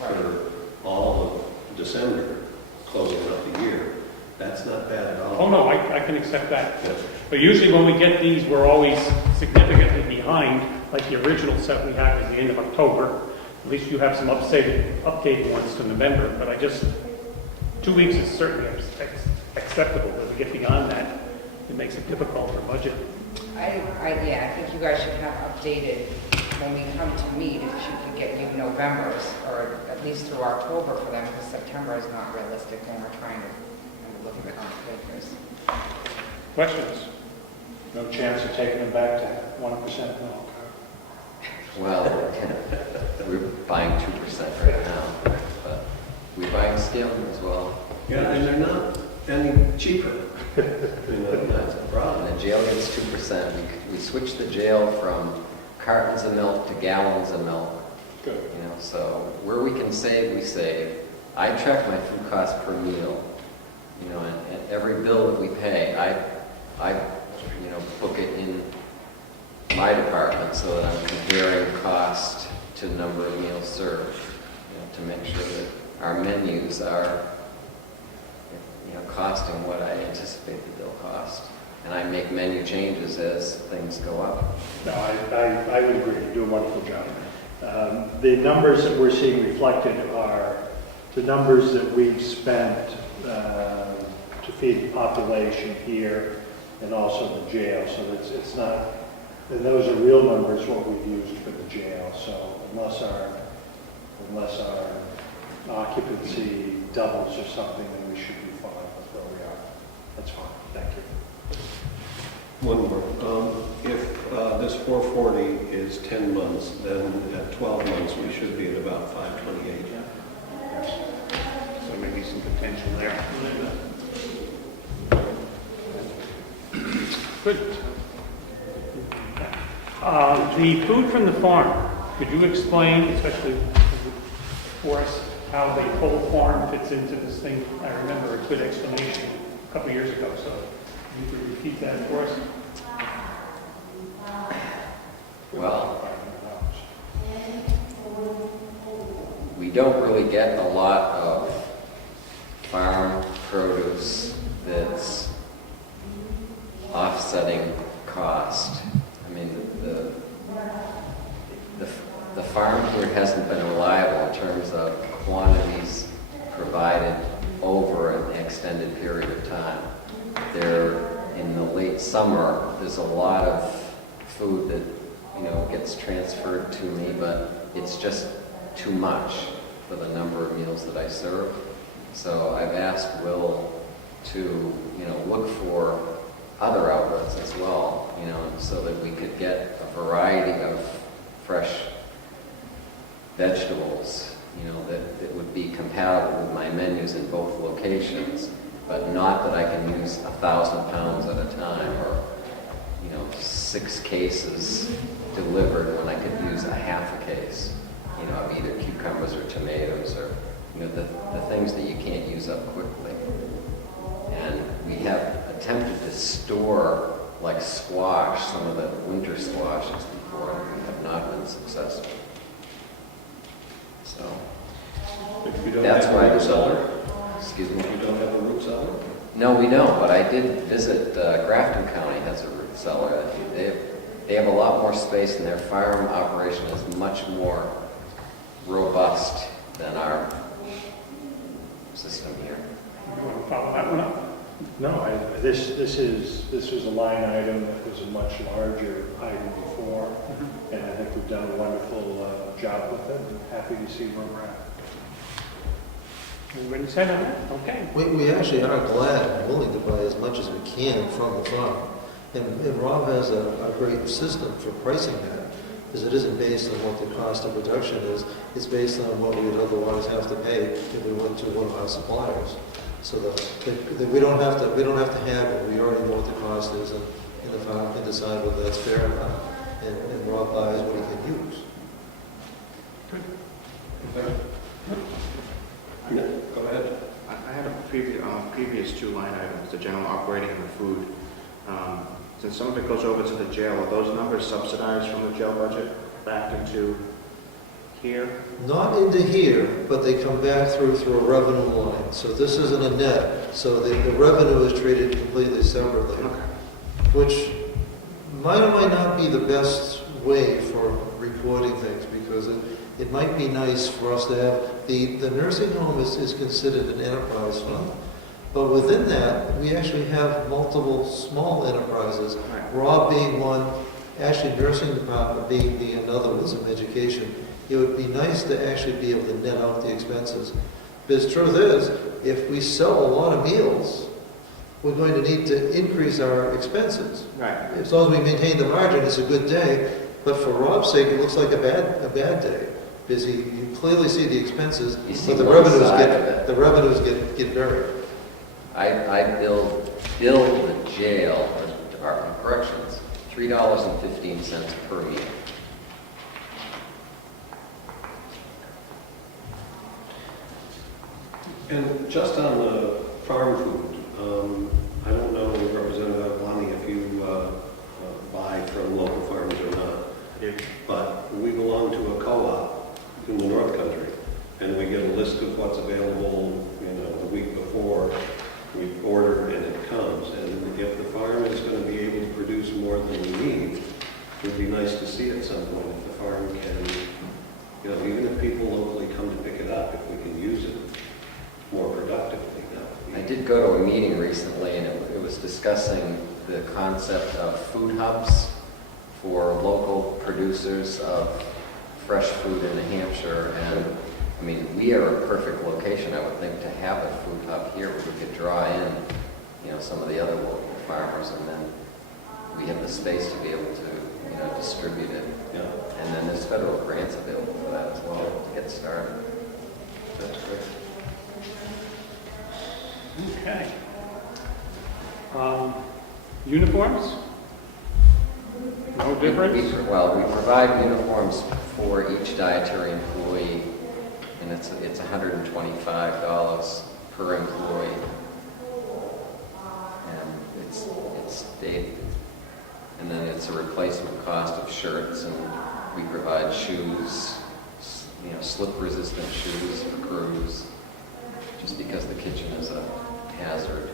for all of December, closing out the year, that's not bad at all. Oh, no, I can accept that. Yeah. But usually when we get these, we're always significantly behind, like the original set we had at the end of October. At least you have some updated ones to November, but 2 weeks is certainly acceptable. As we get beyond that, it makes it difficult for budget. I think you guys should have updated, when we come to meet, if you could get you November's, or at least through October for them, because September is not realistic when we're trying to look at current figures. Questions? No chance of taking them back to 1% milk? Well, we're buying 2% right now, but we're buying skim as well. Yeah, and they're not any cheaper. That's a problem. And the jail gets 2%. We switched the jail from cartons of milk to gallons of milk. Good. So where we can save, we save. I track my food cost per meal. And every bill that we pay, I book it in my department so that I'm comparing cost to number of meals served, to make sure that our menus are, costing what I anticipate the bill cost. And I make menu changes as things go up. No, I would agree. You do a wonderful job. The numbers that we're seeing reflected are the numbers that we've spent to feed the population here and also the jail. So it's not, and those are real numbers what we've used for the jail. So unless our occupancy doubles or something, then we should be fine with where we are. That's fine. Thank you. One more. If this 440 is 10 months, then at 12 months, we should be at about 528. Yes. So maybe some potential there. Good. The food from the farm, could you explain, especially for us, how the whole farm fits into this thing? I remember a good explanation a couple years ago, so you could repeat that for us? Well, we don't really get a lot of farm produce that's offsetting cost. I mean, the farm here hasn't been reliable in terms of quantities provided over an extended period of time. In the late summer, there's a lot of food that, gets transferred to me, but it's just too much for the number of meals that I serve. So I've asked Will to, look for other outlets as well, so that we could get a variety of fresh vegetables, that would be compatible with my menus in both locations, but not that I can use 1,000 pounds at a time or, 6 cases delivered when I could use a half a case, of either cucumbers or tomatoes or, the things that you can't use up quickly. And we have attempted to store like squash, some of the winter squashes before, and we have not been successful. So If you don't that's have why a root the cellar, excuse me. if you don't have a root cellar, No, we don't, but I did visit, Grafton County has a root cellar. They have a lot more space, and their farm operation is much more robust than our system here. You want to follow that one up? No, this was a line item that was a much larger item before, and I think we've done a wonderful job with it, and happy to see where we're at. Everybody said on that? Okay. We actually are glad and willing to buy as much as we can from the farm. And Rob has a great system for pricing that, because it isn't based on what the cost of production is. It's based on what we would otherwise have to pay if we went to one of our suppliers. So that we don't have to have it. We already know what the cost is, and the farm can decide whether that's fair or not. And Rob buys what he can use. go ahead. I had a previous 2 line items, the general operating and the food. Since some of it goes over to the jail, are those numbers subsidized from the jail budget back into here? Not into here, but they come back through a revenue line. So this isn't a net. So the revenue is treated completely separately, Okay. which might or might not be the best way for recording things, because it might be nice for us to have, the nursing home is considered an enterprise fund. But within that, we actually have multiple small enterprises, Right. Rob being one, actually nursing department being another with some education. It would be nice to actually be able to net out the expenses. Because the truth is, if we sell a lot of meals, we're going to need to increase our expenses. Right. As long as we maintain the margin, it's a good day. But for Rob's sake, it looks like a bad day. Because you clearly see the expenses, You see but the one revenues side of it. get buried. I bill the jail, or Department of Corrections, $3.15 per meal. And just on the farm food, I don't know, Representative Lonnie, if you buy from local farms or not, but we belong to a co-op in the North Country, and we get a list of what's available, the week before we order and it comes. And if the farm is going to be able to produce more than we need, it would be nice to see at some point if the farm can, even if people locally come to pick it up, if we can use it more productively. I did go to a meeting recently, and it was discussing the concept of food hubs for local producers of fresh food in New Hampshire. And I mean, we are a perfect location, I would think, to have a food hub here where we could draw in, some of the other local farmers, and then we have the space to be able to, distribute it. Yeah, And then there's federal grants available for that as well to get started. that's great. Okay. Uniforms? No difference? Well, we provide uniforms for each dietary employee, and it's $125 per employee. And it's stated, and then it's a replacement cost of shirts, and we provide shoes, slip-resistant shoes for crews, just because the kitchen is a hazard.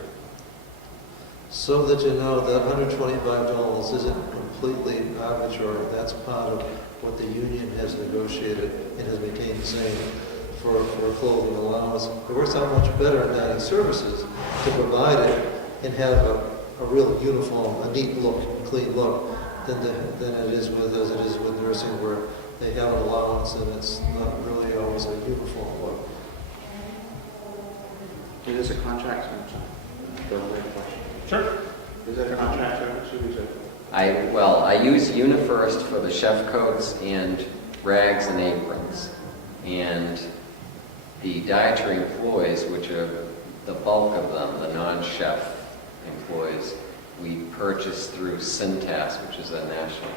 So that you know, that $125 isn't completely arbitrary. That's part of what the union has negotiated and has maintained the same for clothing allowance. It works out much better in dining services to provide it and have a real uniform, a neat look, a clean look, than it is with nursing, where they have an allowance and it's not really always a uniform look. It is a contract, Bill, question. Sure. Is that a contract service or is it? I use UniFirst for the chef coats and rags and aprons. And the dietary employees, which are the bulk of them, the non-chef employees, we purchase through Cintas, which is a national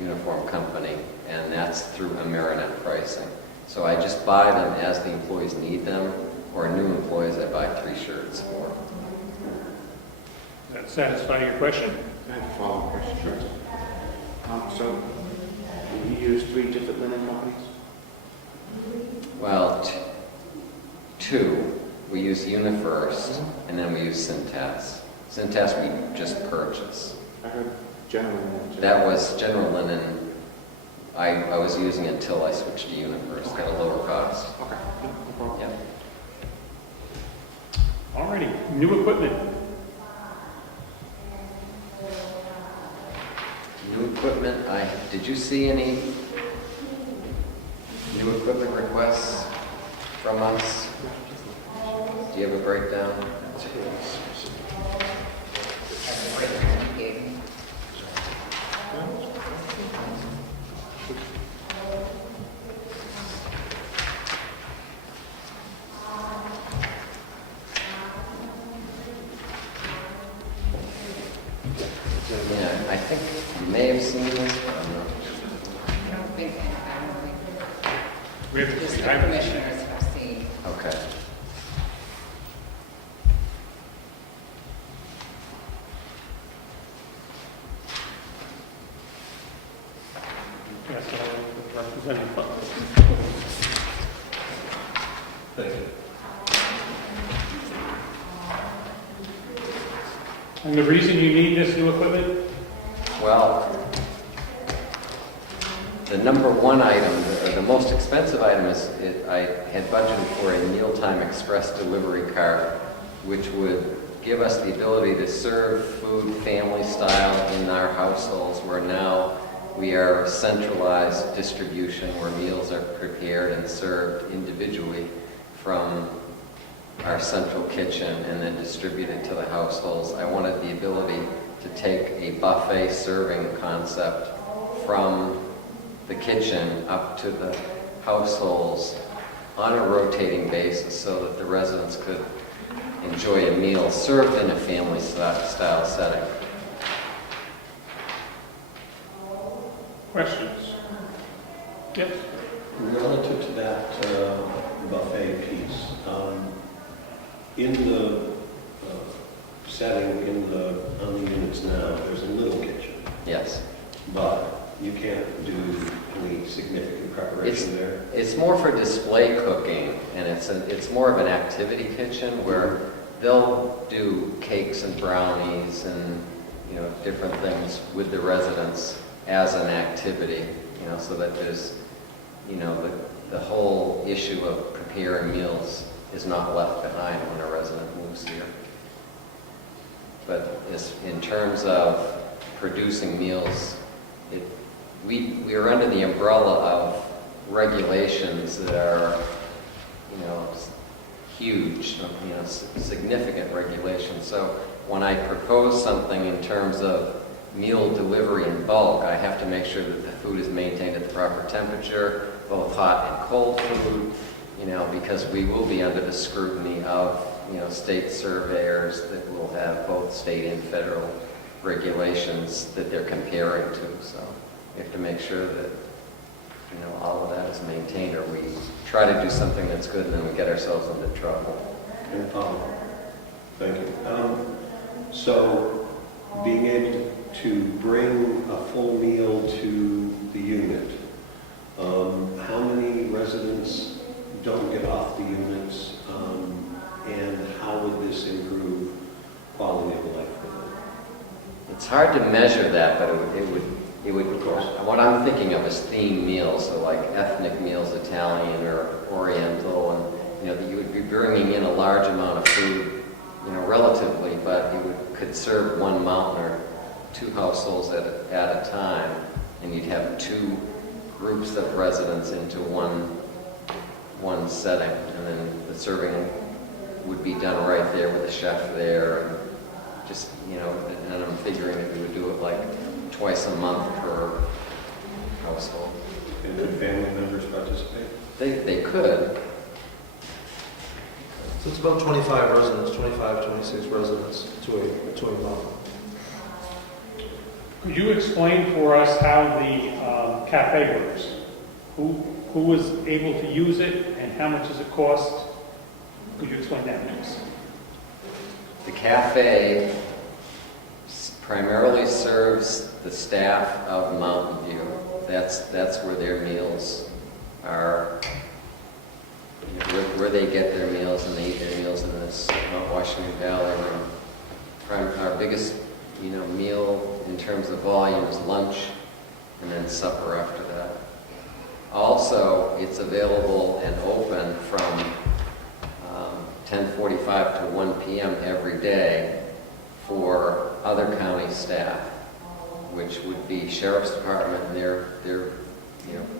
uniform company, and that's through Amerinet pricing. So I just buy them as the employees need them, or new employees I buy 3 shirts for. Does that satisfy your question? I have a follow-up question. Sure. So, you use 3 different linen companies? Well, 2. We use UniFirst, and then we use Cintas. Cintas we just purchase. I heard General Linen. That was General Linen. I was using it until I switched to UniFirst at a lower cost. Okay, no problem. Yeah. Alrighty, new equipment. New equipment, did you see any new equipment requests from us? Do you have a breakdown? Yeah, I think you may have seen this, but I'm not. I don't think We have just we the have- commissioners have seen. Okay. Yes, Representative. Thank you. And the reason you need this new equipment? Well, the number one item, or the most expensive item I had budgeted for a mealtime express delivery car, which would give us the ability to serve food family style in our households, where now we are centralized distribution where meals are prepared and served individually from our central kitchen and then distributed to the households. I wanted the ability to take a buffet serving concept from the kitchen up to the households on a rotating basis so that the residents could enjoy a meal served in a family style setting. Questions? Yes? Relative to that buffet piece, in the setting on the units now, there's a little kitchen, Yes. but you can't do any significant preparation there. It's more for display cooking, and it's more of an activity kitchen where they'll do cakes and brownies and different things with the residents as an activity, so that there's the whole issue of preparing meals is not left behind when a resident moves here. But in terms of producing meals, we are under the umbrella of regulations that are, huge, significant regulations. So when I propose something in terms of meal delivery in bulk, I have to make sure that the food is maintained at the proper temperature, both hot and cold food, because we will be under the scrutiny of, state surveyors that will have both state and federal regulations that they're comparing to. So we have to make sure that, all of that is maintained, or we try to do something that's good and then we get ourselves into trouble. Okay, thank you. So being able to bring a full meal to the unit, how many residents don't get off the units, and how would this improve quality of life for them? It's hard to measure that, but it would, Of course. what I'm thinking of is themed meals, so like ethnic meals, Italian or Oriental, and, that you would be bringing in a large amount of food, relatively, but you could serve one mountain or two households at a time, and you'd have two groups of residents into one setting, and then the serving would be done right there with the chef there, and just, and I'm figuring that we would do it like twice a month per household. And could family members participate? They could. So it's about 25 residents, 25, 26 residents to a month. Could you explain for us how the cafe works? Who was able to use it, and how much does it cost? Could you explain that to us? The cafe primarily serves the staff of Mountain View. That's where their meals are, where they get their meals, and they eat their meals in this Mount Washington Valley room. Our biggest, meal in terms of volume is lunch, and then supper after that. Also, it's available and open from 10:45 to 1 p.m. every day for other county staff, which would be Sheriff's Department, and they're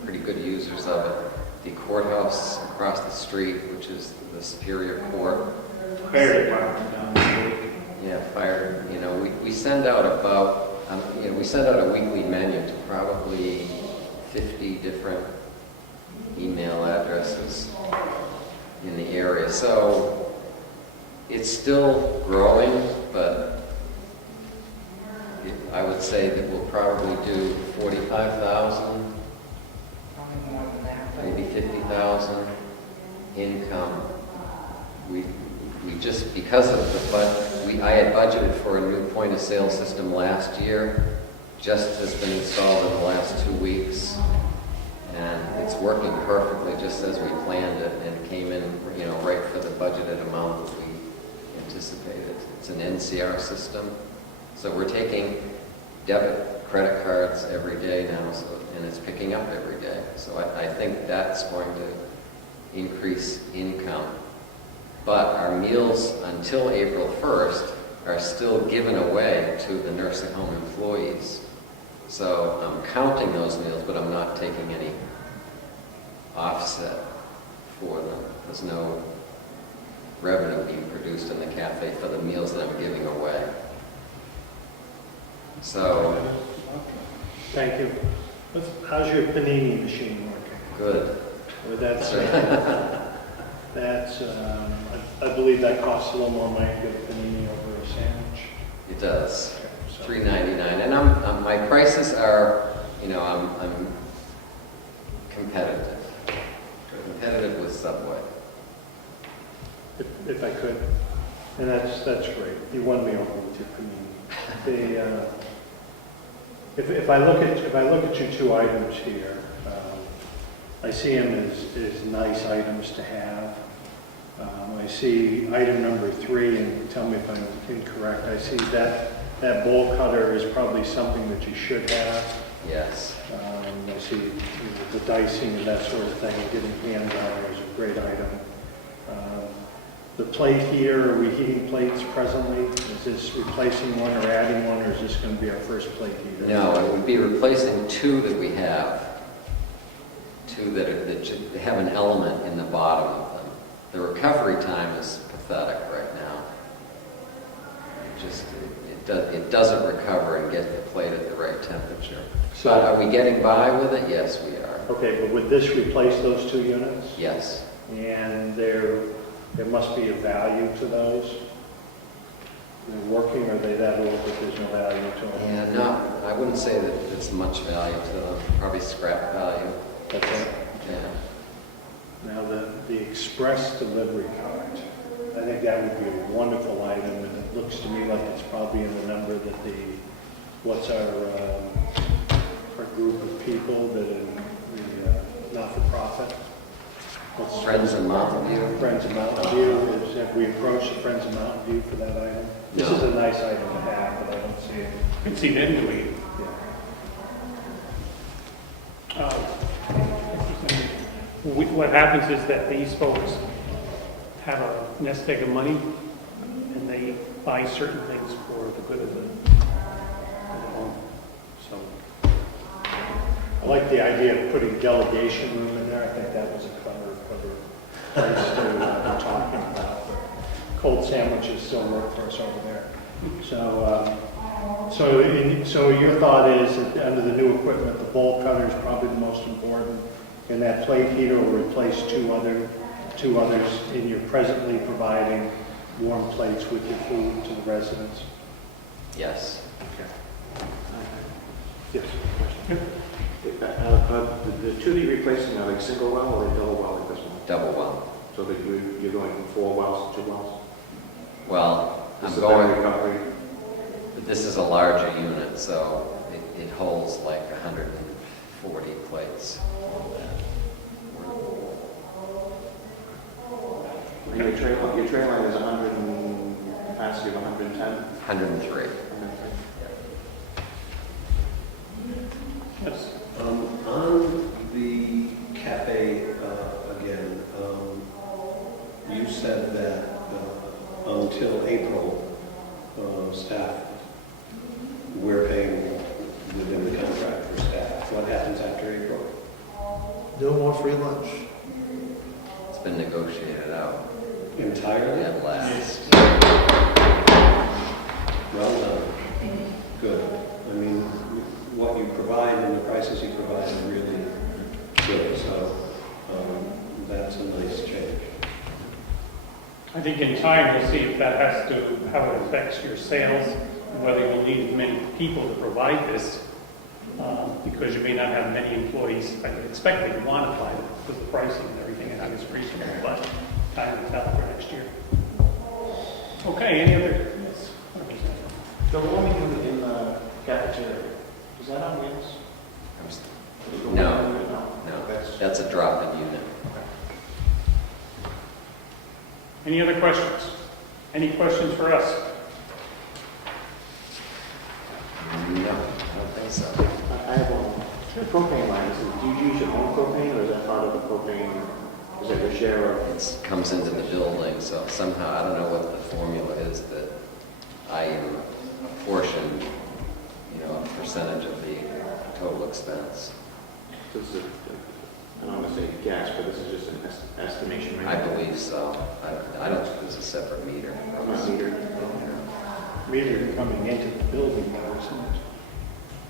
pretty good users of it. The courthouse across the street, which is the Superior Court. Fire department down there. Yeah, fire. We send out about we send out a weekly menu to probably 50 different email addresses in the area. So it's still growing, but I would say that we'll probably do 45,000, Probably more than that, but maybe 50,000 income. We just, because of the budget, I had budgeted for a new point of sale system last year, just has been installed in the last 2 weeks, and it's working perfectly just as we planned it, and it came in, right for the budgeted amount that we anticipated. It's an NCR system, so we're taking debit credit cards every day now, and it's picking up every day. So I think that's going to increase income. But our meals until April 1st are still given away to the nursing home employees. So I'm counting those meals, but I'm not taking any offset for them. There's no revenue being produced in the cafe for the meals that I'm giving away. So, Thank you. How's your panini machine working? good. Well, I believe that costs a little more money to get a panini over a sandwich. It does. So- $3.99, and my prices are, I'm competitive with Subway. If I could, and that's great. You won me over with your panini. If I look at your two items here, I see them as nice items to have. I see item number 3, and tell me if I'm incorrect. I see that bowl cutter is probably something that you should have. Yes. I see the dicing and that sort of thing, getting hands on is a great item. The plate here, are we heating plates presently? Is this replacing one or adding one, or is this going to be our first plate heater? No, it would be replacing 2 that we have. 2 that have an element in the bottom of them. The recovery time is pathetic right now. It doesn't recover and get the plate at the right temperature. So- But are we getting by with it? Yes, we are. Okay, but would this replace those 2 units? Yes. And there must be a value to those? they're working, or are they that old that there's no value to them? And no, I wouldn't say that it's much value to them, probably scrap value. That's it. Yeah. Now, the express delivery card, I think that would be a wonderful item, and it looks to me like it's probably in the number that what's our group of people that are the not-for-profit? What's- Friends in Mountain View? Friends of Mountain View, have we approached the Friends of Mountain View for that item? This No. is a nice item to have, but I don't see it. You can see them doing it. Yeah. What happens is that these folks have a nest egg of money, and they buy certain things for the good of the home. So, I like the idea of putting delegation room in there. I think that was a clever place to be talking about. But cold sandwiches still work for us over there. So your thought is that under the new equipment, the bowl cutter is probably the most important, and that plate heater will replace two others, and you're presently providing warm plates with your food to the residents? Yes. Okay. Yes. The two that you're replacing are like single well or double well like this one? Double well. So that you're going from 4 wells to 2 wells? Well, This I'm is a better going, recovery. but this is a larger unit, so it holds like 140 plates. And your tray line is 100 and capacity of 110? 103. yes. On the cafe, again, you said that until April, staff, we're paying within the contract for staff. What happens after April? No more free lunch. It's been negotiated out Entirely? at last. Well done. Good. I mean, what you provide and the prices you provide are really good, so that's a nice change. I think in time, we'll see if that has to, how it affects your sales, and whether you'll need as many people to provide this, because you may not have many employees. I would expect they would want to buy it because the pricing and everything, and how it's reasonable, but time will tell for next year. Okay, any other? Yes. The warming unit in the cafeteria, is that on wheels? No, No. no, that's a drop-in unit. Any other questions? Any questions for us? No, I don't think so. I have one. The propane line, do you use your own propane or is that part of the propane? Is that your share of? It comes into the building, so somehow, I don't know what the formula is that I am apportioned, a percentage of the total expense. This is, I don't want to say gas, but this is just an estimation, I right? believe so. I don't think there's a separate meter. Not metered. Meter coming into the building now, isn't it?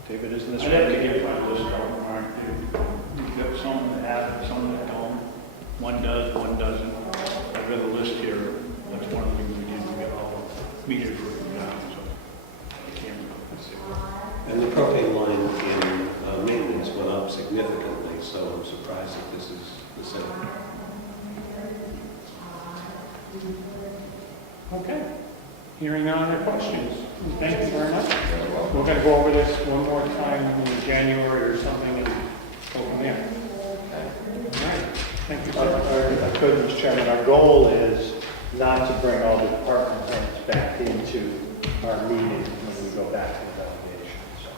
David, isn't this? I'd have to get my list out, Mark. You've got some that have, some that don't. One does, one doesn't. I've got a list here. That's one of the things we did. We got all meters written down, so I can't remember. And the propane line in maintenance went up significantly, so I'm surprised that this is the same. Okay. Hearing no other questions. Thank you very much. We're going to go over this one more time in January or something and go from there. All right. Thank you, sir. If I could, Mr. Chairman, our goal is not to bring all the department heads back into our meeting when we go back to the delegation. So.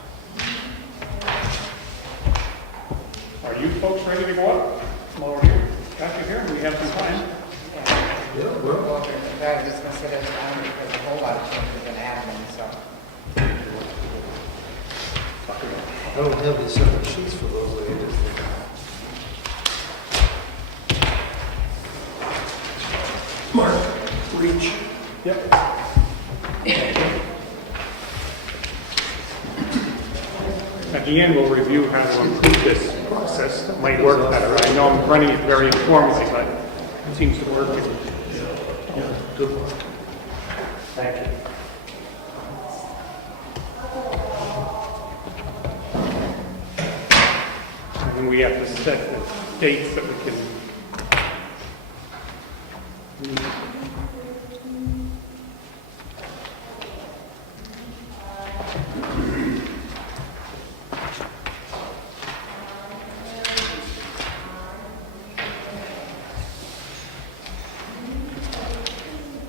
Are you folks ready to go up? While we're here, got you here, we have some time. Yeah, we're, Well, I was just gonna say that, there's a whole lot of changes in admin, so. I don't have these separate sheets for those ladies. Mark, reach. Yep. At the end, we'll review how to improve this process. That might work better. I know I'm running it very informally, but it seems to work. Good one. Thank you. and we have to set the dates that we can.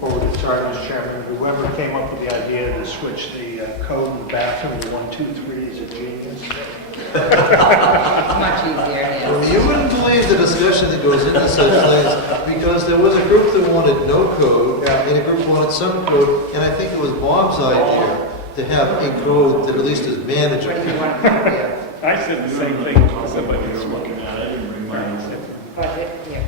Before we get started, Mr. Chairman, whoever came up with the idea to switch the code in the bathroom to 1, 2, 3 is a genius. It's much easier, yes. Well, you wouldn't believe the discussion that goes into such things, because there was a group that wanted no code, and a group that wanted some code, and I think it was Bob's idea to have a code that at least is What do manageable. you want to copy of? I said the same thing to somebody You're this morning. looking at it, I didn't bring mine. Budget, yeah.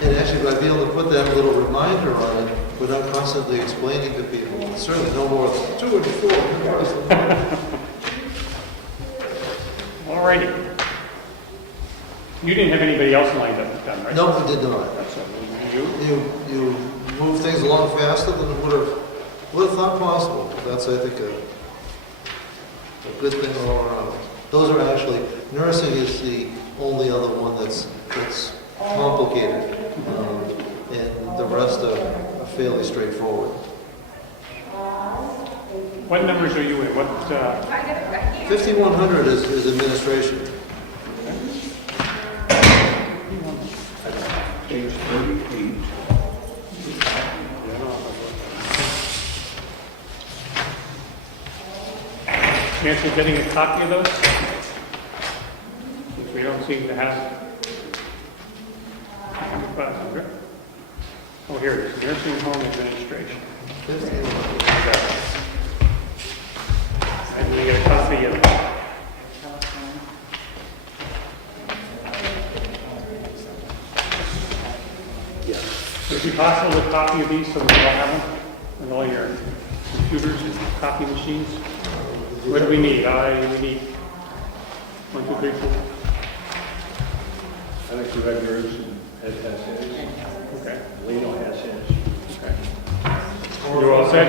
And actually, by being able to put that little reminder on it, without constantly explaining to people, certainly no more than 2 and 4. All righty. You didn't have anybody else lined up to come, right? No, we did not. So, you? You move things along faster than would have thought possible. That's, I think, a good thing all around. Those are actually, nursing is the only other one that's complicated, and the rest are fairly straightforward. What numbers are you in? What, 5100 is administration. Page 38. chance of getting a copy of those? Since we don't seem to have. 500. Oh, here it is, nursing home administration. And we get a copy of it. Would it be possible to copy of these so we all have them? And all your computers and copy machines? What do we need? We need 1, 2, 3, 4. I think you have yours and Ed has his. Okay. Lino has his. Okay. You're all set?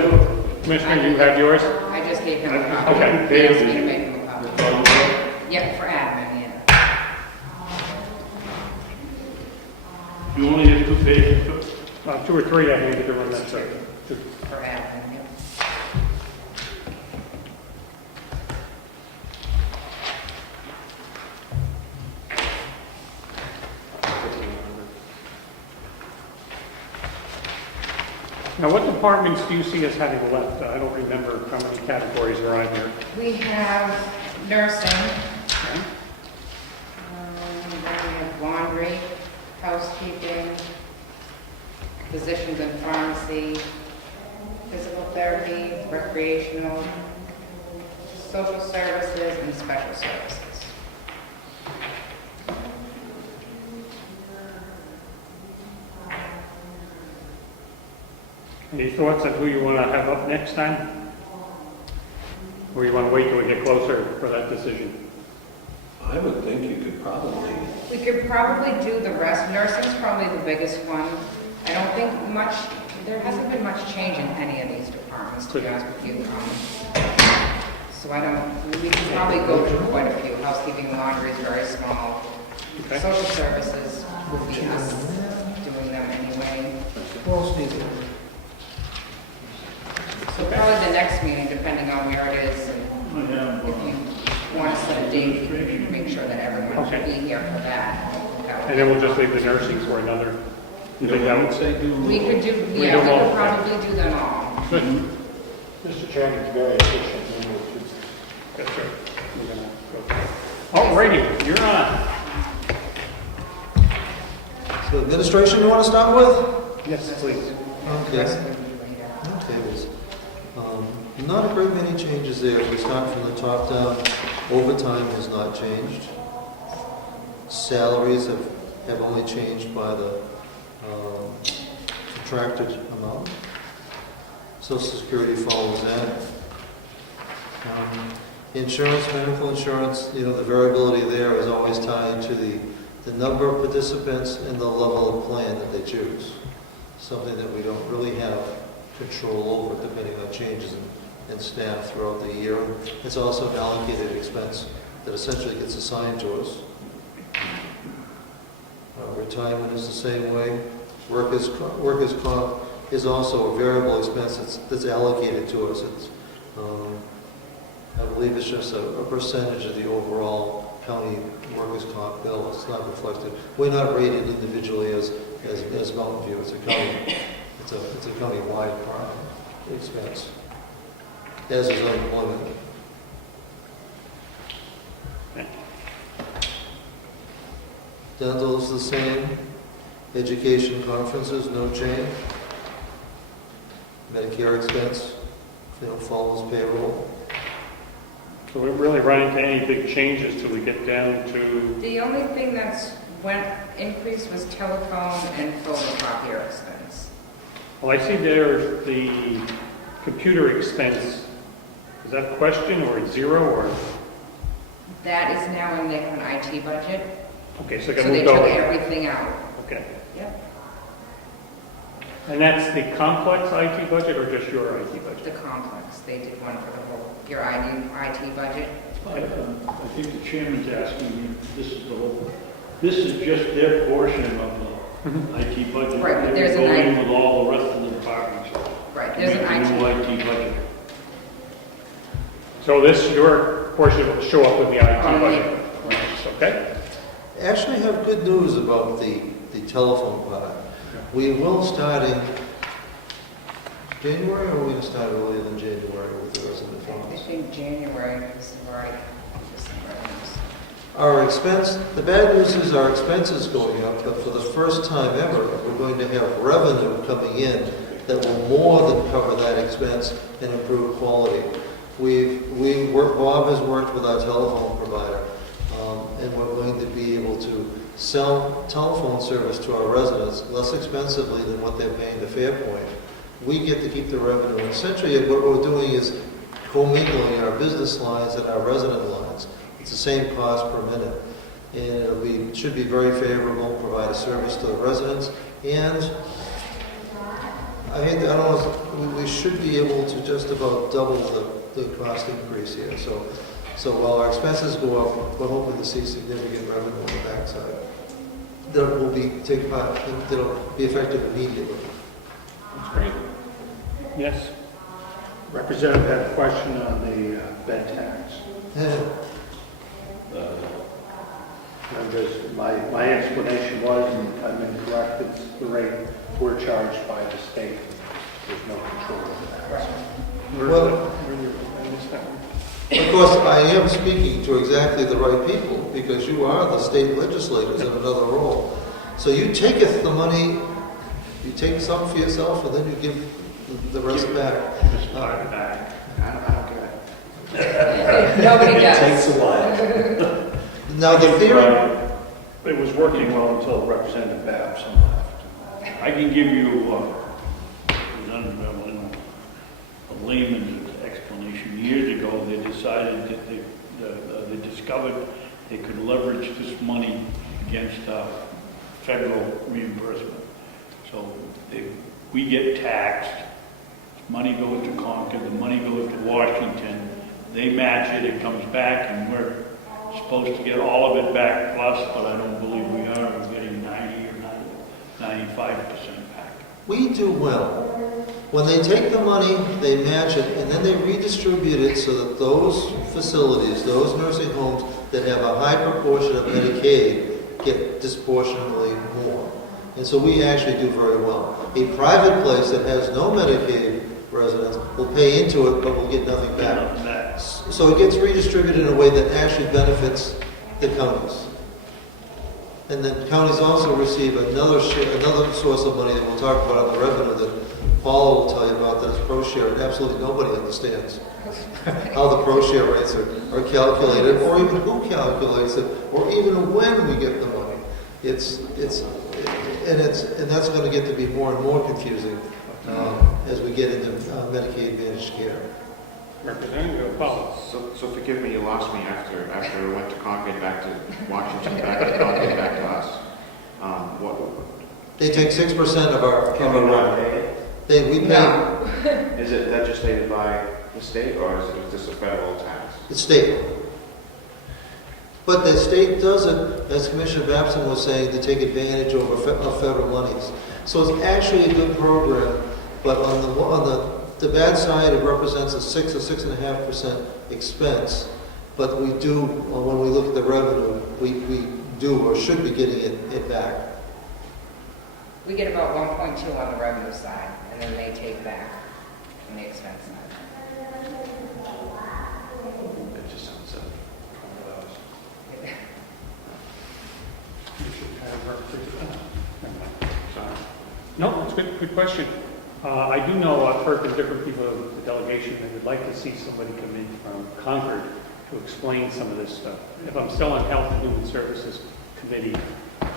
Commissioner, you have yours? I just gave him a copy. Okay. He asked me to make him a copy. Yeah, for admin, yeah. You only have 2 pages. 2 or 3, I handed to run that, so. For admin, yeah. Now, what departments do you see us having left? I don't remember how many categories are on here. We have nursing. Then we have laundry, housekeeping, physicians and pharmacy, physical therapy, recreational, social services, and special services. Any thoughts on who you want to have up next time? Or you want to wait till we get closer for that decision? I would think you could probably, We could probably do the rest. Nursing's probably the biggest one. I don't think there hasn't been much change in any of these departments, to be honest with you. So we can probably go through quite a few. Housekeeping, laundry is very small. Okay. Social services would be us doing them anyway. So probably the next meeting, depending on where it is, and if you want to set a date, we can make sure that everyone should be here for that. And then we'll just leave the nursing for another. You think that would say? We could do, We yeah, we do all. could probably do them all. Good. Mr. Chairman, it's very efficient. That's right. We're gonna go. All righty, you're on. So administration you want to start with? Yes, please. Okay. Tables. Not a great many changes there. If we start from the top down, overtime has not changed. Salaries have only changed by the contracted amount. Social Security follows that. Insurance, medical insurance, the variability there is always tied to the number of participants and the level of plan that they choose. Something that we don't really have control over depending on changes in staff throughout the year. It's also an allocated expense that essentially gets assigned to us. Retirement is the same way. Workers' comp is also a variable expense that's allocated to us. It's, I believe it's just a percentage of the overall county workers' comp bill. It's not reflected. We're not rated individually as Mountain View. It's a county-wide expense, as is unemployment. Dental is the same. Education conferences, no change. Medicare expense, follows payroll. So we really run into any big changes till we get down to, The only thing that's increased was telephone and photocopier expense. well, I see there the computer expense. Is that a question or a zero or? That is now in the IT budget, Okay, so it so got they moved took over. everything out. Okay. Yep. And that's the complex IT budget or just your IT budget? The complex, they did one for the whole, your IT budget. I think the chairman's asking me, this is just their portion of the IT budget. Right, but They're there's an going I- with all the rest of the departments. Right, to there's make an a new IT. IT budget. So this, your portion will show up with the IT On the- budget. Okay? Actually have good news about the telephone part. We will start in January, or are we going to start earlier than January with the resident I phones? think January is where I, Our expense, the bad news is our expenses going up, but for the first time ever, we're going to have revenue coming in that will more than cover that expense and improve quality. Bob has worked with our telephone provider, and we're going to be able to sell telephone service to our residents less expensively than what they're paying to Fairpoint. We get to keep the revenue. And essentially, what we're doing is commingling our business lines and our resident lines. It's the same cost per minute. And should be very favorable, provide a service to the residents. And I don't know, we should be able to just about double the cost increase here. So while our expenses go up, we're hoping to see significant revenue on the backside. That will be that'll be effective immediately. That's great. Yes? Representative had a question on the bed tax. And my explanation was, and I'm incorrect, it's the rate we're charged by the state. There's no control over that. Well, I missed that one. of course, I am speaking to exactly the right people, because you are the state legislators in another role. So you taketh the money, you take some for yourself, and then you give the rest back. Just part of that. I don't get it. nobody does. a while. Now, the theory, It was working well until Representative Babson left. I can give you a layman's explanation. Years ago, they decided that they discovered they could leverage this money against federal reimbursement. So we get taxed, money goes to Concord, the money goes to Washington, they match it, it comes back, and we're supposed to get all of it back plus, but I don't believe we are. We're getting 90 or 95% back. we do well. When they take the money, they match it, and then they redistribute it so that those facilities, those nursing homes that have a high proportion of Medicaid get disproportionately more. And so we actually do very well. A private place that has no Medicaid residents will pay into it, but will get nothing back. So it gets redistributed in a way that actually benefits the counties. And then counties also receive another source of money that we'll talk about on the revenue that Paula will tell you about, that is pro-share, and absolutely nobody understands how the pro-share rates are calculated, or even who calculates it, or even when we get the money. And that's going to get to be more and more confusing as we get into Medicaid managed care. Representative Powell. So forgive me, you lost me after I went to Concord, back to Washington, back to Concord, back to us. They take 6% of our revenue. We pay. No. Is it legislated by the state, or is this a federal tax? It's state. But the state does it, as Commissioner Babson was saying, to take advantage of federal monies. So it's actually a good program, but on the bad side, it represents a 6 or 6.5% expense. But we do, when we look at the revenue, we do or should be getting it back. We get about 1.2 on the revenue side, and then they take back on the expense side. It just sounds so. No, it's good question. I do know, I've heard from different people of the delegation that would like to see somebody come in from Concord to explain some of this stuff. If I'm still on Health and Human Services Committee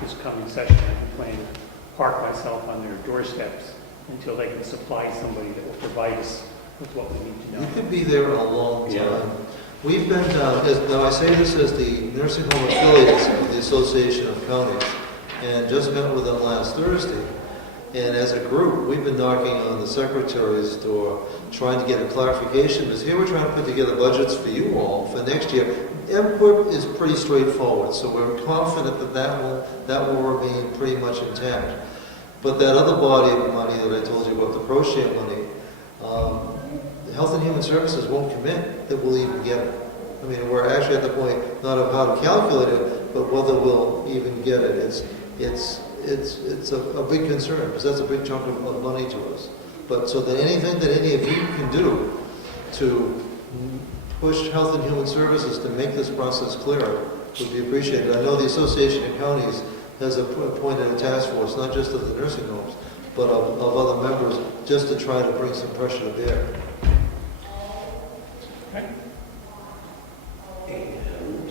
this coming session, I'm planning to park myself on their doorsteps until they can supply somebody that will provide us with what we need to know. You could be there a long time. Yeah. We've been down, now I say this as the nursing home affiliates of the Association of Counties, and just met with them last Thursday. And as a group, we've been knocking on the secretary's door, trying to get a clarification, because here we're trying to put together budgets for you all for next year. MQIP is pretty straightforward, so we're confident that will remain pretty much intact. But that other body of money that I told you about, the pro share money, Health and Human Services won't commit that we'll even get it. I mean, we're actually at the point not of how to calculate it, but whether we'll even get it. It's a big concern, because that's a big chunk of money to us. But so that anything that any of you can do to push Health and Human Services to make this process clearer would be appreciated. I know the Association of Counties has appointed a task force, not just of the nursing homes, but of other members, just to try to bring some pressure to bear. Okay. And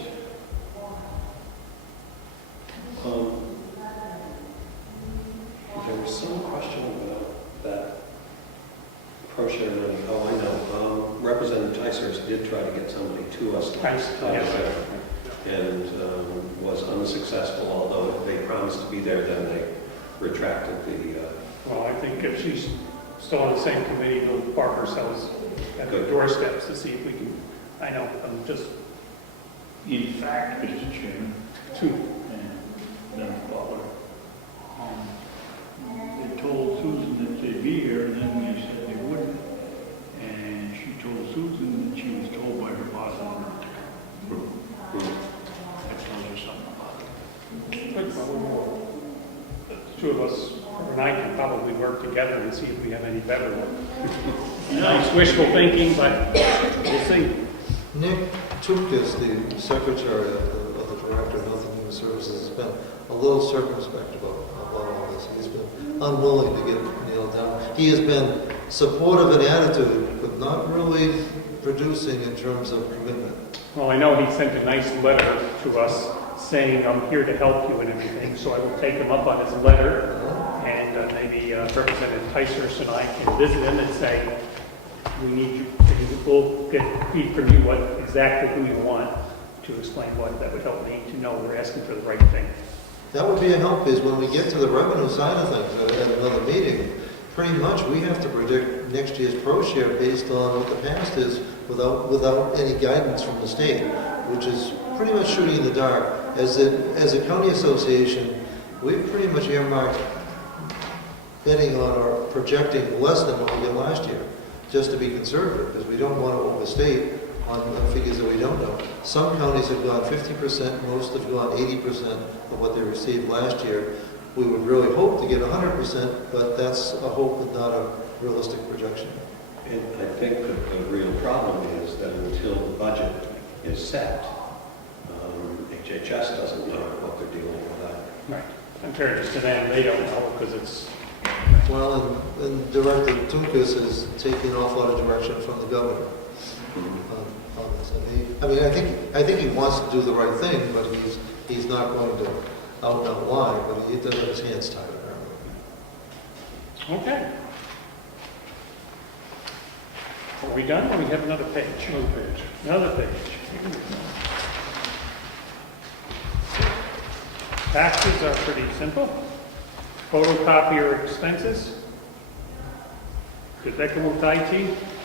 there was some question about that pro share money. Oh, I know. Representative Ticers did try to get somebody to us last time, Yes. and was unsuccessful, although they promised to be there, then they retracted the... Well, I think if she's still on the same committee, we'll park ourselves at the Good. doorsteps to see if we can, I know, I'm just In fact, Mr. Chairman, too. and then Butler, they told Susan that they'd be here, and then they said they wouldn't. And she told Susan that she was told by her boss not to come. That tells her something about it. But the two of us, or and I can probably work together and see if we have any better one. Nice wishful thinking, but we'll see. Nick Tupkis, the secretary of the Director of Health and Human Services, has been a little circumspect about all this. He's been unwilling to get nailed down. He has been supportive in attitude, but not really producing in terms of commitment. Well, I know he sent a nice letter to us saying, I'm here to help you and everything, so I will take him up on his letter, and maybe Representative Ticers and I can visit him and say, we need you, we'll get feed from you what exactly who you want to explain what that would help me to know we're asking for the right thing. That would be a help, is when we get to the revenue side of things at another meeting, pretty much we have to predict next year's pro share based on what the past is without any guidance from the state, which is pretty much shooting in the dark. As a county association, we've pretty much earmarked betting on or projecting less than what we did last year, just to be conservative, because we don't want to overstate on figures that we don't know. Some counties have gone 50%, most have gone 80% of what they received last year. We would really hope to get 100%, but that's a hope and not a realistic projection. And I think that the real problem is that until the budget is set, HHS doesn't know what they're dealing with that. Right. In fairness to them, they don't know because it's... Well, and Director Tunkus is taking an awful lot of direction from the governor on this. I think he wants to do the right thing, but he's not going to out and out lie, but he doesn't have his hands tied apparently. Okay. Are we done, or we have another page? Another page. Another page. Taxes are pretty simple. Photocopier expenses. Did that come with IT?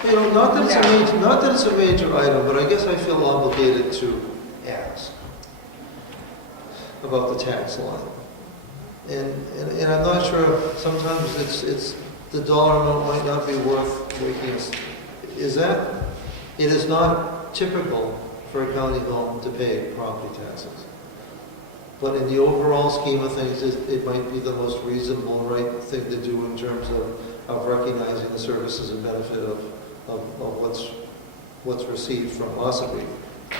You know, not that it's a major item, but I guess I feel obligated to ask. about the tax line. And I'm not sure, sometimes it's, the dollar amount might not be worth making us, it is not typical for a county home to pay property taxes. But in the overall scheme of things, it might be the most reasonable and right thing to do in terms of recognizing the services and benefit of what's received from Ossipee.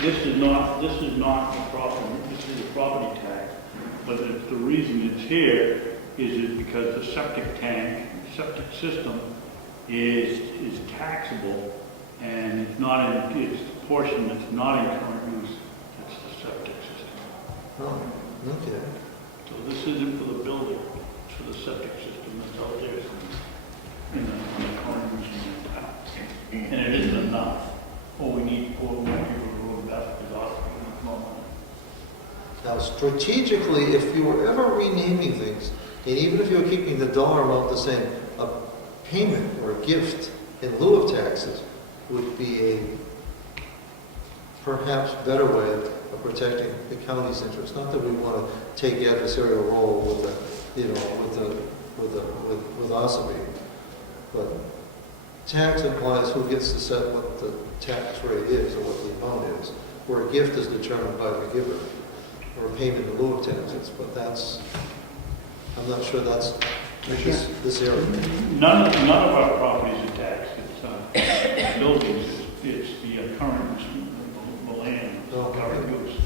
This is not a property, this is a property tax, but the reason it's here is because the septic system is taxable, and it's the portion that's not in current use, that's the septic system. Oh, okay. So this isn't for the building, it's for the septic system that's out there in the current use. And it isn't enough. We need 4 more people to road that because Ossipee more money. Now, strategically, if you were ever renaming things, and even if you were keeping the dollar amount the same, a payment or a gift in lieu of taxes would be a perhaps better way of protecting the county's interest. Not that we want to take the adversarial role with Ossipee, but tax implies who gets to set what the tax rate is or what the amount is, where a gift is determined by the giver, or a payment in lieu of taxes. But I'm not sure that's this area. None of our properties are taxed. It's buildings, it's the current, the land, current use.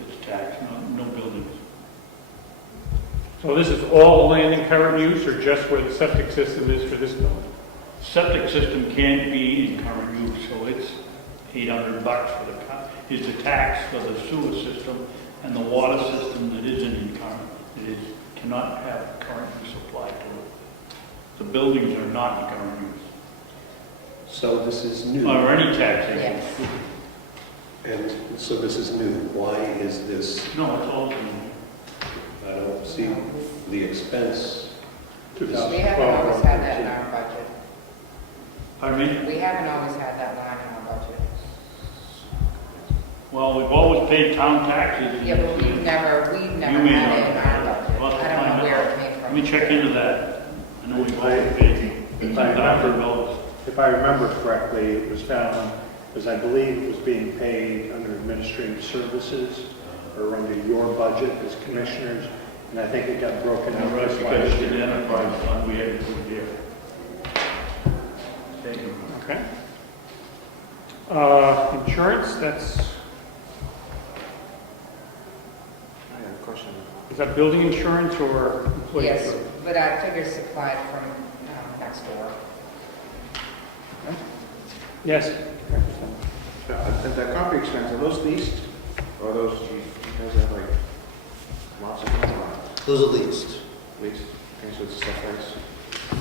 It's taxed, no buildings. So this is all the land in current use, or just where the septic system is for this building? Septic system can't be in current use, so it's $800 for is the tax for the sewer system, and the water system that isn't in current, cannot have current use applied to it. The buildings are not in current use. So this is new. Or any taxation. Yes. And so this is new. Why is this? No, it's all new. I don't see the expense. We haven't always had that in our budget. Pardon me? We haven't always had that line in our budget. Well, we've always paid town taxes. Yeah, but we've never had it in our budget. Well, I don't know where it came from. Let me check into that. I know we've always paid $10,000. If I remember correctly, it was found, because I believe it was being paid under administrative services or under your budget as commissioners, and I think it got broken out. Right, because it's an enterprise fund, we had to put it there. Thank you. Okay. Insurance, I have a question. is that building insurance or employee Yes, insurance? but I figure supplied from next door. Yes. The copy expense, are those leased? Or are those, do you guys have like lots of them on Those are leased. leased? Okay, so it's a set price?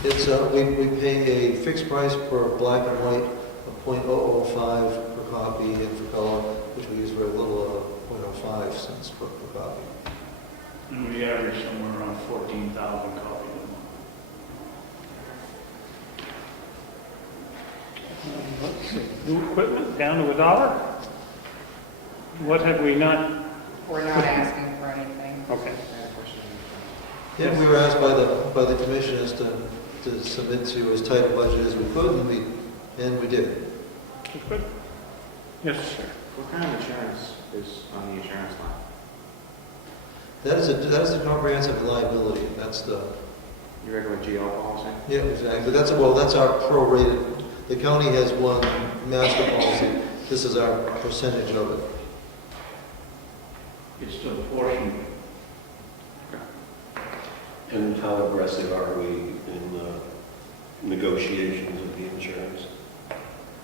It's, we pay a fixed price per black and white of .005 per copy, and for color, which we use very little, 0.05 cents per copy. And we average somewhere around 14,000 copies a month. Let's see. New equipment down to $1. What have we not? We're not asking for anything. Okay. I had a question. Yeah, we were asked by the commissioners to submit to as tight a budget as we could, and we did. Good. Yes, sir. What kind of insurance is on the insurance line? That is a comprehensive liability. That's the, Your regular GL policy? yeah, exactly. That's our prorated. The county has one master policy. This is our percentage of it. It's the portion. And how aggressive are we in negotiations of the insurance?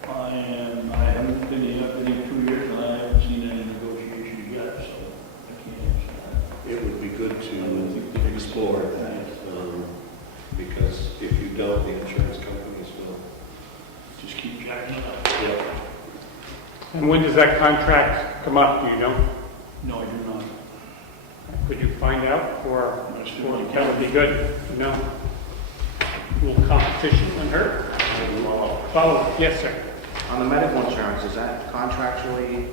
I haven't been here, I've been here 2 years, and I haven't seen any negotiation yet, so I can't answer that. It would be good to explore that, because if you don't, the insurance companies will. Just keep jacking it up. Yep. And when does that contract come up, do you know? No, I do not. Could you find out, or Sure. that would be good, you know? A little competition on her. Follow, yes, sir. On the medical insurance, is that contractually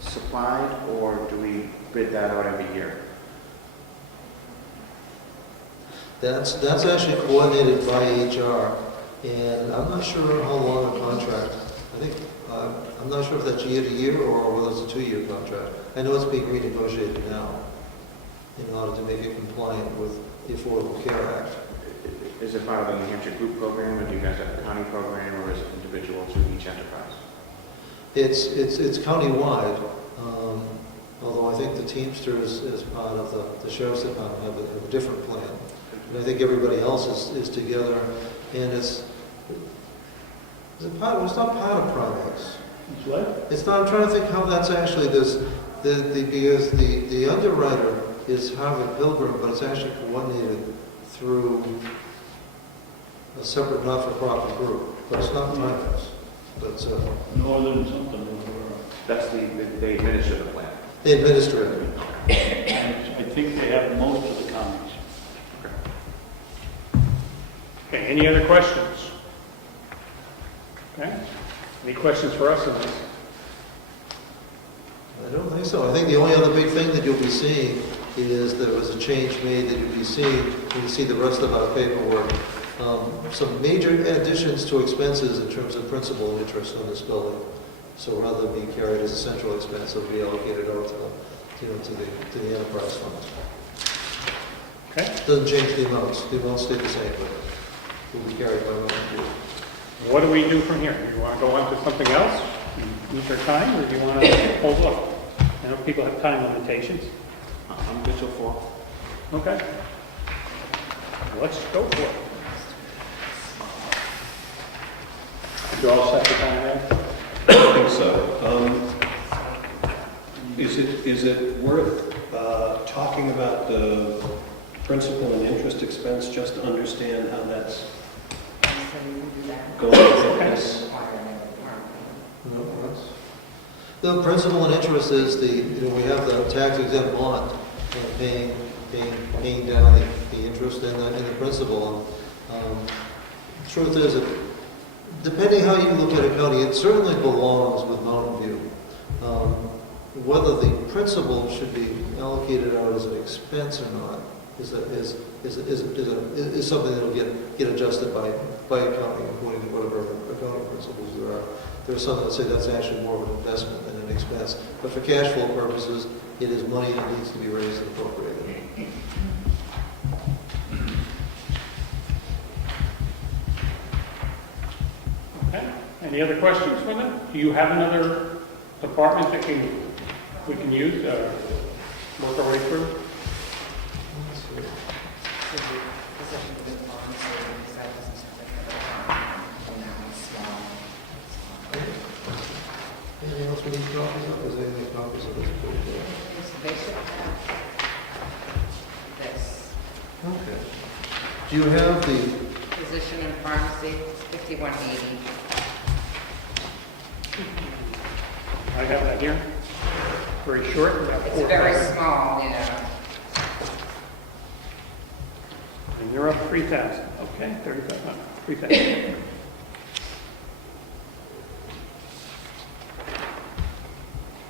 supplied, or do we bid that out every year? That's actually coordinated by HR, and I'm not sure how long a contract, I think, I'm not sure if that's year to year or whether it's a 2-year contract. I know it's being renegotiated now in order to make it compliant with the Affordable Care Act. Is it part of the New Hampshire group program, or do you guys have a county program, or is it individual to each enterprise? It's countywide, although I think the Teamsters, as part of the Sheriff's Department, have a different plan. And I think everybody else is together, and it's not part of Primex. It's what? It's not, I'm trying to think how that's actually, because the underwriter is Harvard Pilgrim, but it's actually coordinated through a separate not-for-profit group, but it's not Primex. But Northern something over, That's they administer the plan. they administer it. I think they have most of the counties. Okay, any other questions? Okay, any questions for us on this? I don't think so. I think the only other big thing that you'll be seeing is there was a change made that you'll be seeing when you see the rest of our paperwork. Some major additions to expenses in terms of principal and interest on this building. So rather than be carried as a central expense, it'll be allocated out to the enterprise funds. Okay, Doesn't change the amounts. The amounts stay the same, but will be carried by one group. what do we do from here? Do you want to go on to something else? Use our time, or do you want to hold off? I know people have time limitations. I'm good so far. Okay. Let's go for it. You all set for time there? I think so. Is it worth talking about the principal and interest expense just to understand how that's So you can do that. going with this? No, that's- The principal and interest is we have the tax exempt bond, paying down the interest and the principal. Truth is, depending how you look at a county, it certainly belongs with Mountain View. Whether the principal should be allocated out as an expense or not is something that will get adjusted by accounting according to whatever accounting principles there are. There are some that say that's actually more of an investment than an expense. But for cash flow purposes, it is money that needs to be raised and appropriated. Okay, any other questions for them? Do you have another department that we can use, work our way through? Let's see. Position of the bond, so we decide this is something that, small. Anything else we need copies of? Is there any copies of this? So they should have this Okay. Do you have the, position in pharmacy, it's 5180. I have that here. Very short. We have It's four very paragraphs. small, And you're up 3,000. Okay, 3,500. 3,000.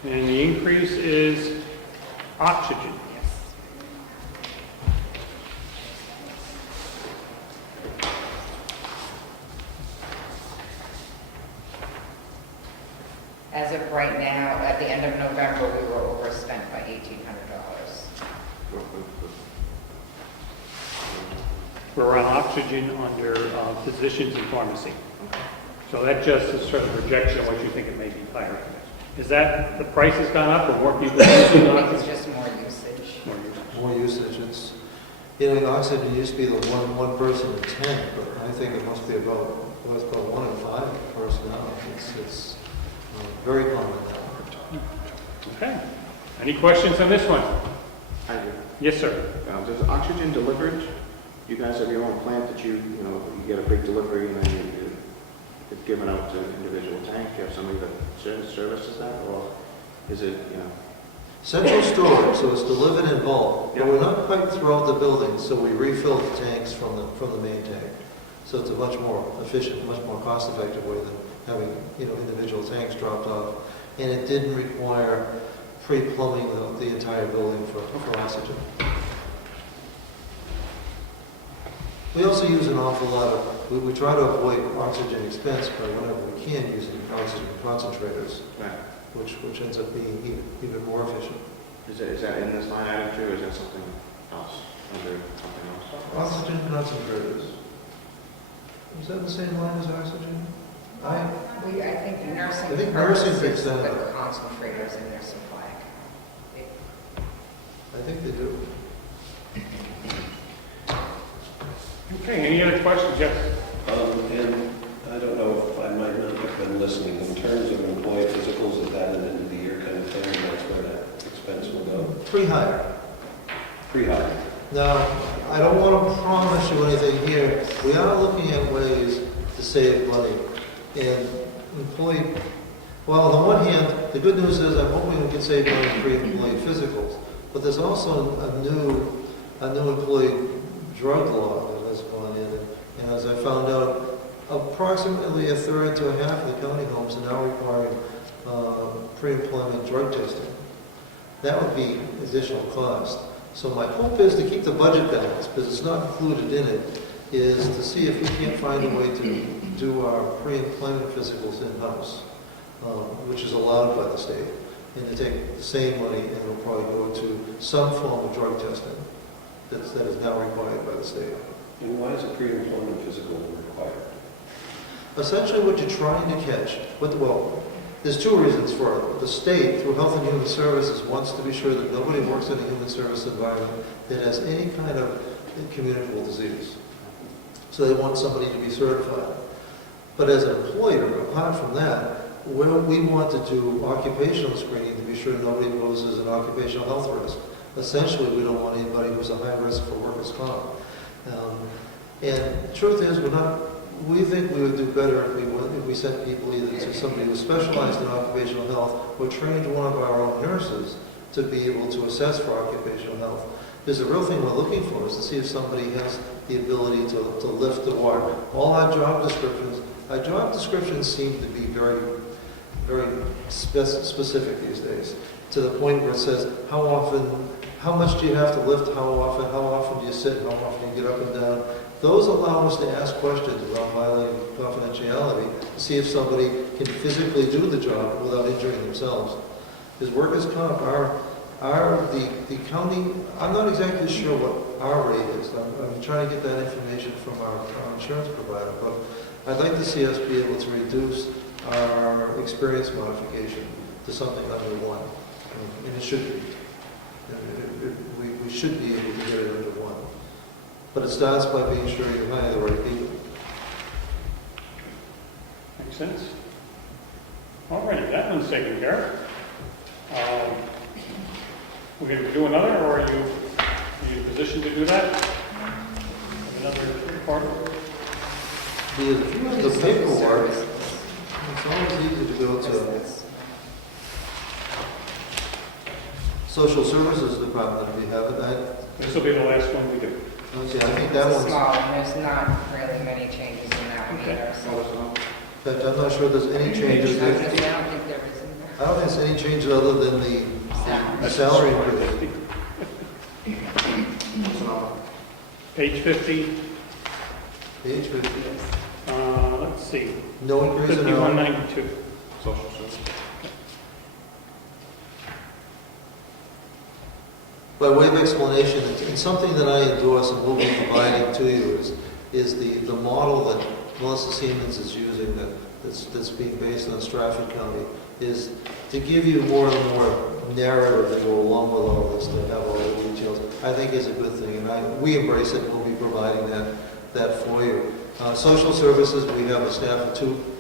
And the increase is oxygen. Yes. As of right now, at the end of November, we were overspent by $1,800. We're on oxygen under physicians in pharmacy. So that just is sort of a projection of what you think it may be higher. Is that the price has gone up or more people using I think it's oxygen? just more usage. More usage. more usage? It's, oxygen used to be the one person in 10, but I think it must be about 1 in 5 person now. It's very common now. Okay. Any questions on this one? I do. Yes, sir. Does oxygen delivered? You guys have your own plant that you get a big delivery and then it's given out to individual tank. You have somebody that services that, or is it, Central storage, so it's delivered in bulk. But we're not quite throughout the building, so we refill the tanks from the main tank. So it's a much more efficient, much more cost-effective way than having individual tanks dropped off. And it didn't require pre-plumbing the entire building for oxygen. We also use an awful lot of, we try to avoid oxygen expense by whenever we can using oxygen concentrators, Right. which ends up being even more efficient. Is that in this line item too, or is that something else, under something else? Oxygen concentrators. Is that the same line as oxygen? I think nursing. I think nursing fits purposes that. put concentrators in their supply. I think they do. Okay, any other questions? Yes. And I don't know if I might not have been listening, in terms of employee physicals, is that an end of the year kind of thing, and that's where that expense will go? Pre-hire. Pre-hire. Now, I don't want to promise you anything here. We are looking at ways to save money. And employee, well, on the one hand, the good news is I'm hoping we can save money pre-employee physicals. But there's also a new employee drug law that has gone in. And as I found out, approximately a third to a half of the county homes are now requiring pre-employment drug testing. That would be additional cost. So my hope is to keep the budget balanced, because it's not included in it, is to see if we can't find a way to do our pre-employment physicals in-house, which is allowed by the state, and to take the same money and it'll probably go to some form of drug testing that is now required by the state. And why is a pre-employment physical required? Essentially what you're trying to catch, there's two reasons for it. The state, through Health and Human Services, wants to be sure that nobody works in a human service environment that has any kind of communicable disease. So they want somebody to be certified. But as an employer, apart from that, we want to do occupational screening to be sure nobody poses an occupational health risk. Essentially, we don't want anybody who's a high risk for workers' comp. And the truth is, we think we would do better if we sent people either to somebody who specialized in occupational health or trained one of our own nurses to be able to assess for occupational health. Because the real thing we're looking for is to see if somebody has the ability to lift and walk. All our job descriptions seem to be very, very specific these days, to the point where it says how much do you have to lift, how often do you sit, how often do you get up and down. Those allow us to ask questions about violating confidentiality to see if somebody can physically do the job without injuring themselves. Because workers' comp, the county, I'm not exactly sure what our rate is. I'm trying to get that information from our insurance provider, but I'd like to see us be able to reduce our experience modification to something under 1. And it should be. We should be able to get it under 1. But it starts by being sure you hire the right people. Makes sense. All righty, that one's taken care of. We're going to do another, or are you in a position to do that? Another report? The paperwork, it's always easy to go to Social Services Department if you have it. This will be the last one we do. Okay, I think that It's one's, small, and there's not really many changes in that one Okay. either, so. in fact, I'm not sure there's any changes. I I don't think there is in there. don't think there's any changes other than the salary increase. Page 50, Page 50. let's see, No increase in hourly. 5192. Social service. By way of explanation, and something that I endorse and will be providing to you is the model that Melissa Siemens is using that's being based on Stratford County, is to give you more and more narrative that go along with all this, to have all the details. I think is a good thing, and we embrace it. We'll be providing that for you. Social services, we have a staff of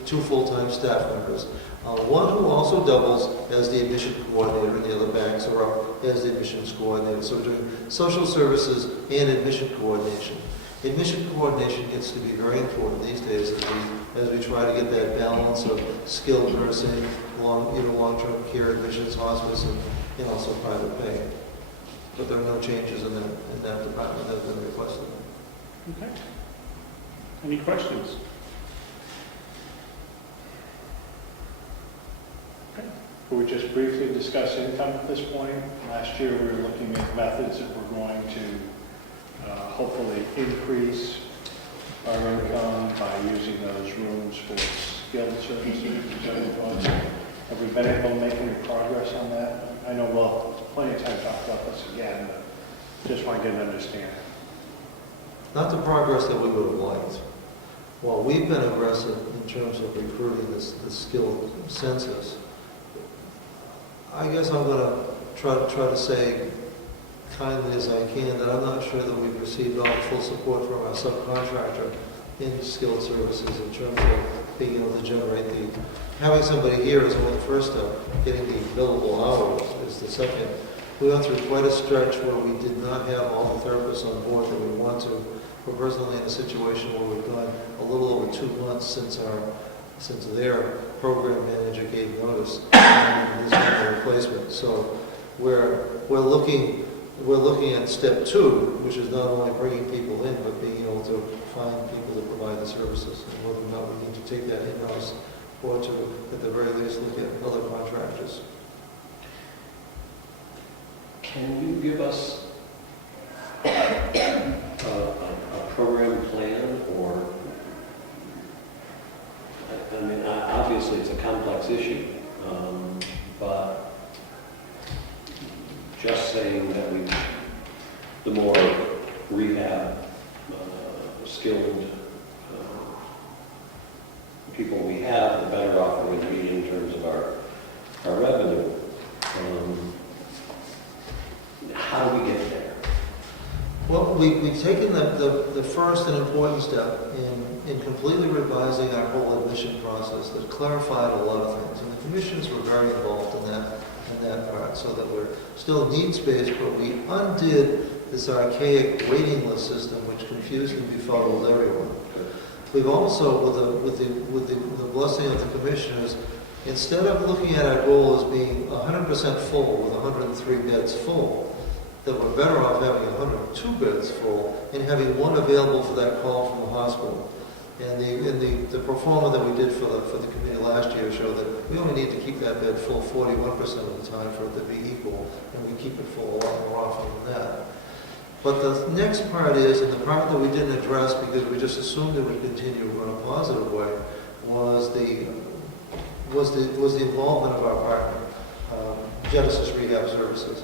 two full-time staff members. One who also doubles as the admission coordinator, and the other backs are up as the admissions coordinator. So we're doing social services and admission coordination. Admission coordination gets to be very important these days as we try to get that balance of skilled nursing, long-term care, admissions, hospice, and also private pay. But there are no changes in that department that have been requested. Okay. Any questions? Could we just briefly discuss income at this point? Last year, we were looking at methods that were going to hopefully increase our income by using those rooms for skilled services? Is that what it was? Have we been able to make any progress on that? I know we'll plenty of time to talk about this again, but just want to get an understanding. Not the progress that we would have liked. While we've been aggressive in terms of recruiting this skilled census, I guess I'm going to try to say kindly as I can that I'm not sure that we've received all full support from our subcontractor in skilled services in terms of being able to generate having somebody here is one of the first step, getting the billable hours is the second. We went through quite a stretch where we did not have all the therapists on board that we want to. We're presently in a situation where we've gone a little over 2 months since their program manager gave notice and there's been a replacement. So we're looking at step 2, which is not only bringing people in, but being able to find people to provide the services, and whether or not we need to take that in-house or to, at the very least, look at other contractors. Can you give us a program plan, or, I mean, obviously it's a complex issue, but just saying that the more rehab skilled people we have, the better off we're going to be in terms of our revenue. How do we get there? Well, we've taken the first and important step in completely revising our whole admission process that clarified a lot of things. And the commissions were very involved in that part, so that we're still needs-based, but we undid this archaic waiting list system which confused and befuddled everyone. We've also, with the blessing of the commissioners, instead of looking at our goal as being 100% full with 103 beds full, that we're better off having 102 beds full and having one available for that call from the hospital. And the pro forma that we did for the committee last year showed that we only need to keep that bed full 41% of the time for it to be equal, and we keep it full a lot more often than that. But the next part is, and the part that we didn't address because we just assumed it would continue in a positive way, was the involvement of our partner, Genesis Rehab Services.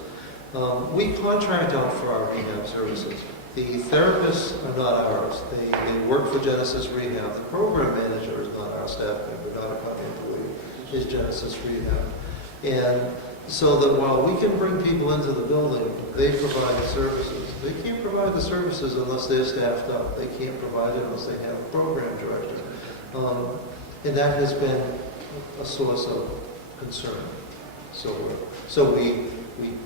We contract out for our rehab services. The therapists are not ours. They work for Genesis Rehab. The program manager is not our staff member, not a company employee, is Genesis Rehab. And so that while we can bring people into the building, they provide the services. They can't provide the services unless they're staffed up. They can't provide it unless they have a program director. And that has been a source of concern. So we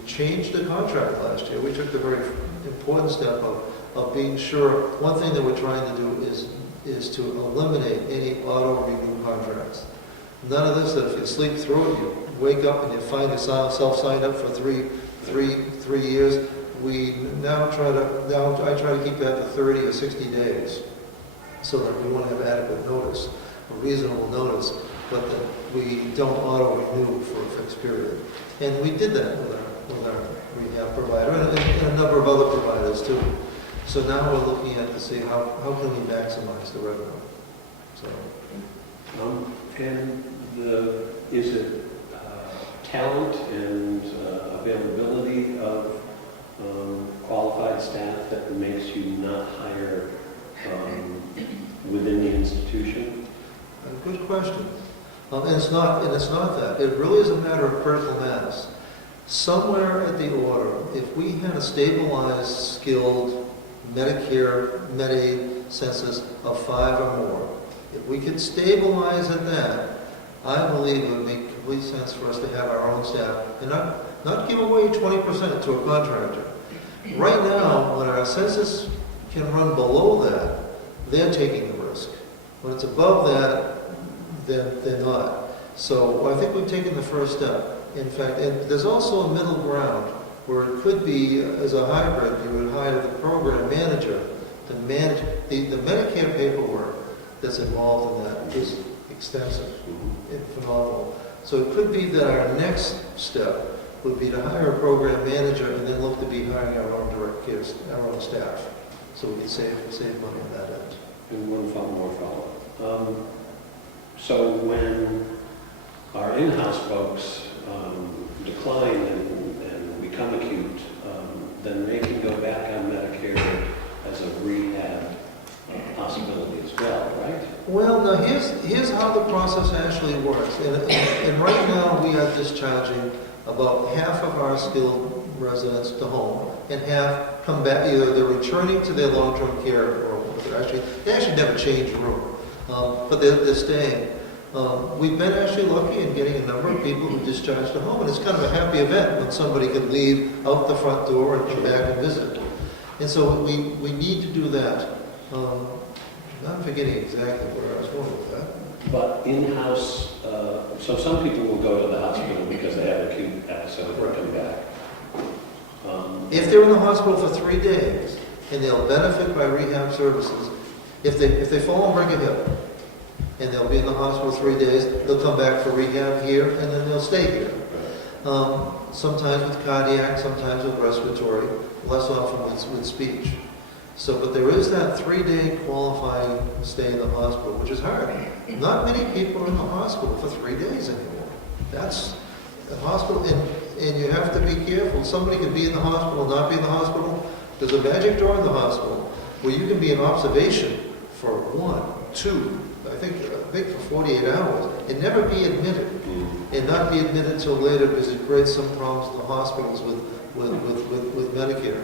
changed the contract last year. We took the very important step of being sure. One thing that we're trying to do is to eliminate any auto-renew contracts. None of this that if you sleep through it, you wake up and you find yourself signed up for three years. I try to keep that to 30 or 60 days so that we want to have adequate notice, a reasonable notice, but that we don't auto-renew for a fixed period. And we did that with our rehab provider and a number of other providers too. So now we're looking at to see how can we maximize the revenue. So, is it talent and availability of qualified staff that makes you not hire within the institution? a good question. And it's not that. It really is a matter of critical mass. Somewhere at the order, if we had a stabilized, skilled Medicare, Medicaid census of 5 or more, if we could stabilize at that, I believe it would make complete sense for us to have our own staff and not give away 20% to a contractor. Right now, when our census can run below that, they're taking the risk. When it's above that, they're not. So I think we've taken the first step. In fact, and there's also a middle ground where it could be, as a hybrid, you would hire the program manager to manage. The Medicare paperwork that's involved in that is extensive and phenomenal. So it could be that our next step would be to hire a program manager and then look to be hiring our own direct care, our own staff, so we can save money on that end. And one more follow-up. So when our in-house folks decline and become acute, then they can go back on Medicare as a rehab possibility as well, right? Well, now here's how the process actually works. And right now, we are discharging about half of our skilled residents to home, and half come back, either they're returning to their long-term care, or they actually never change room, but they're staying. We've been actually lucky in getting a number of people who discharge to home, and it's kind of a happy event when somebody can leave out the front door and come back and visit. And so we need to do that. I'm forgetting exactly where I was going with that. But in-house, so some people will go to the hospital because they have an acute episode and come back. If they're in the hospital for 3 days, and they'll benefit by rehab services, if they fall and break a hip, and they'll be in the hospital 3 days, they'll come back for rehab here, and then they'll stay here. Sometimes with cardiac, sometimes with respiratory, less often with speech. So, but there is that 3-day qualifying stay in the hospital, which is hard. Not many people are in the hospital for 3 days anymore. That's a hospital, and you have to be careful. Somebody can be in the hospital, not be in the hospital. There's a magic door in the hospital where you can be in observation for 1, 2, I think for 48 hours, and never be admitted, and not be admitted till later because it creates some problems in the hospitals with Medicare.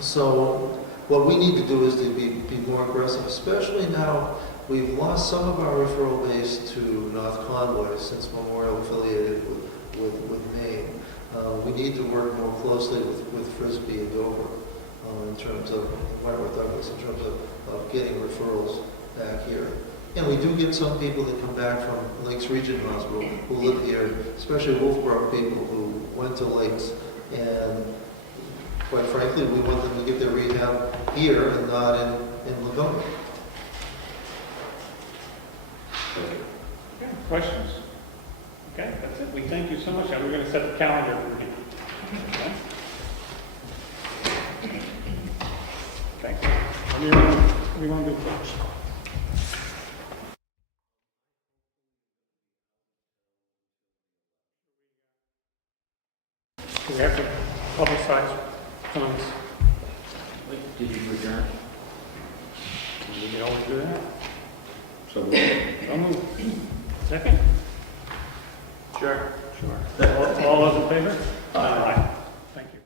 So what we need to do is to be more aggressive, especially now we've lost some of our referral base to North Conway since Memorial affiliated with Maine. We need to work more closely with Frisbee and Dover in terms of Whiteworth Douglas, in terms of getting referrals back here. And we do get some people that come back from Lakes Region Hospital who live here, especially Wolfboro people who went to Lakes, and quite frankly, we want them to get their rehab here and not in Laguna. Okay, questions? Okay, that's it. We thank you so much, and we're going to set the calendar for you. Okay. What do you want to do first? We have to publicize funds. Did you adjourn? We can always do that. So I'll move. Second? Sure. Sure. All those in favor? Aye.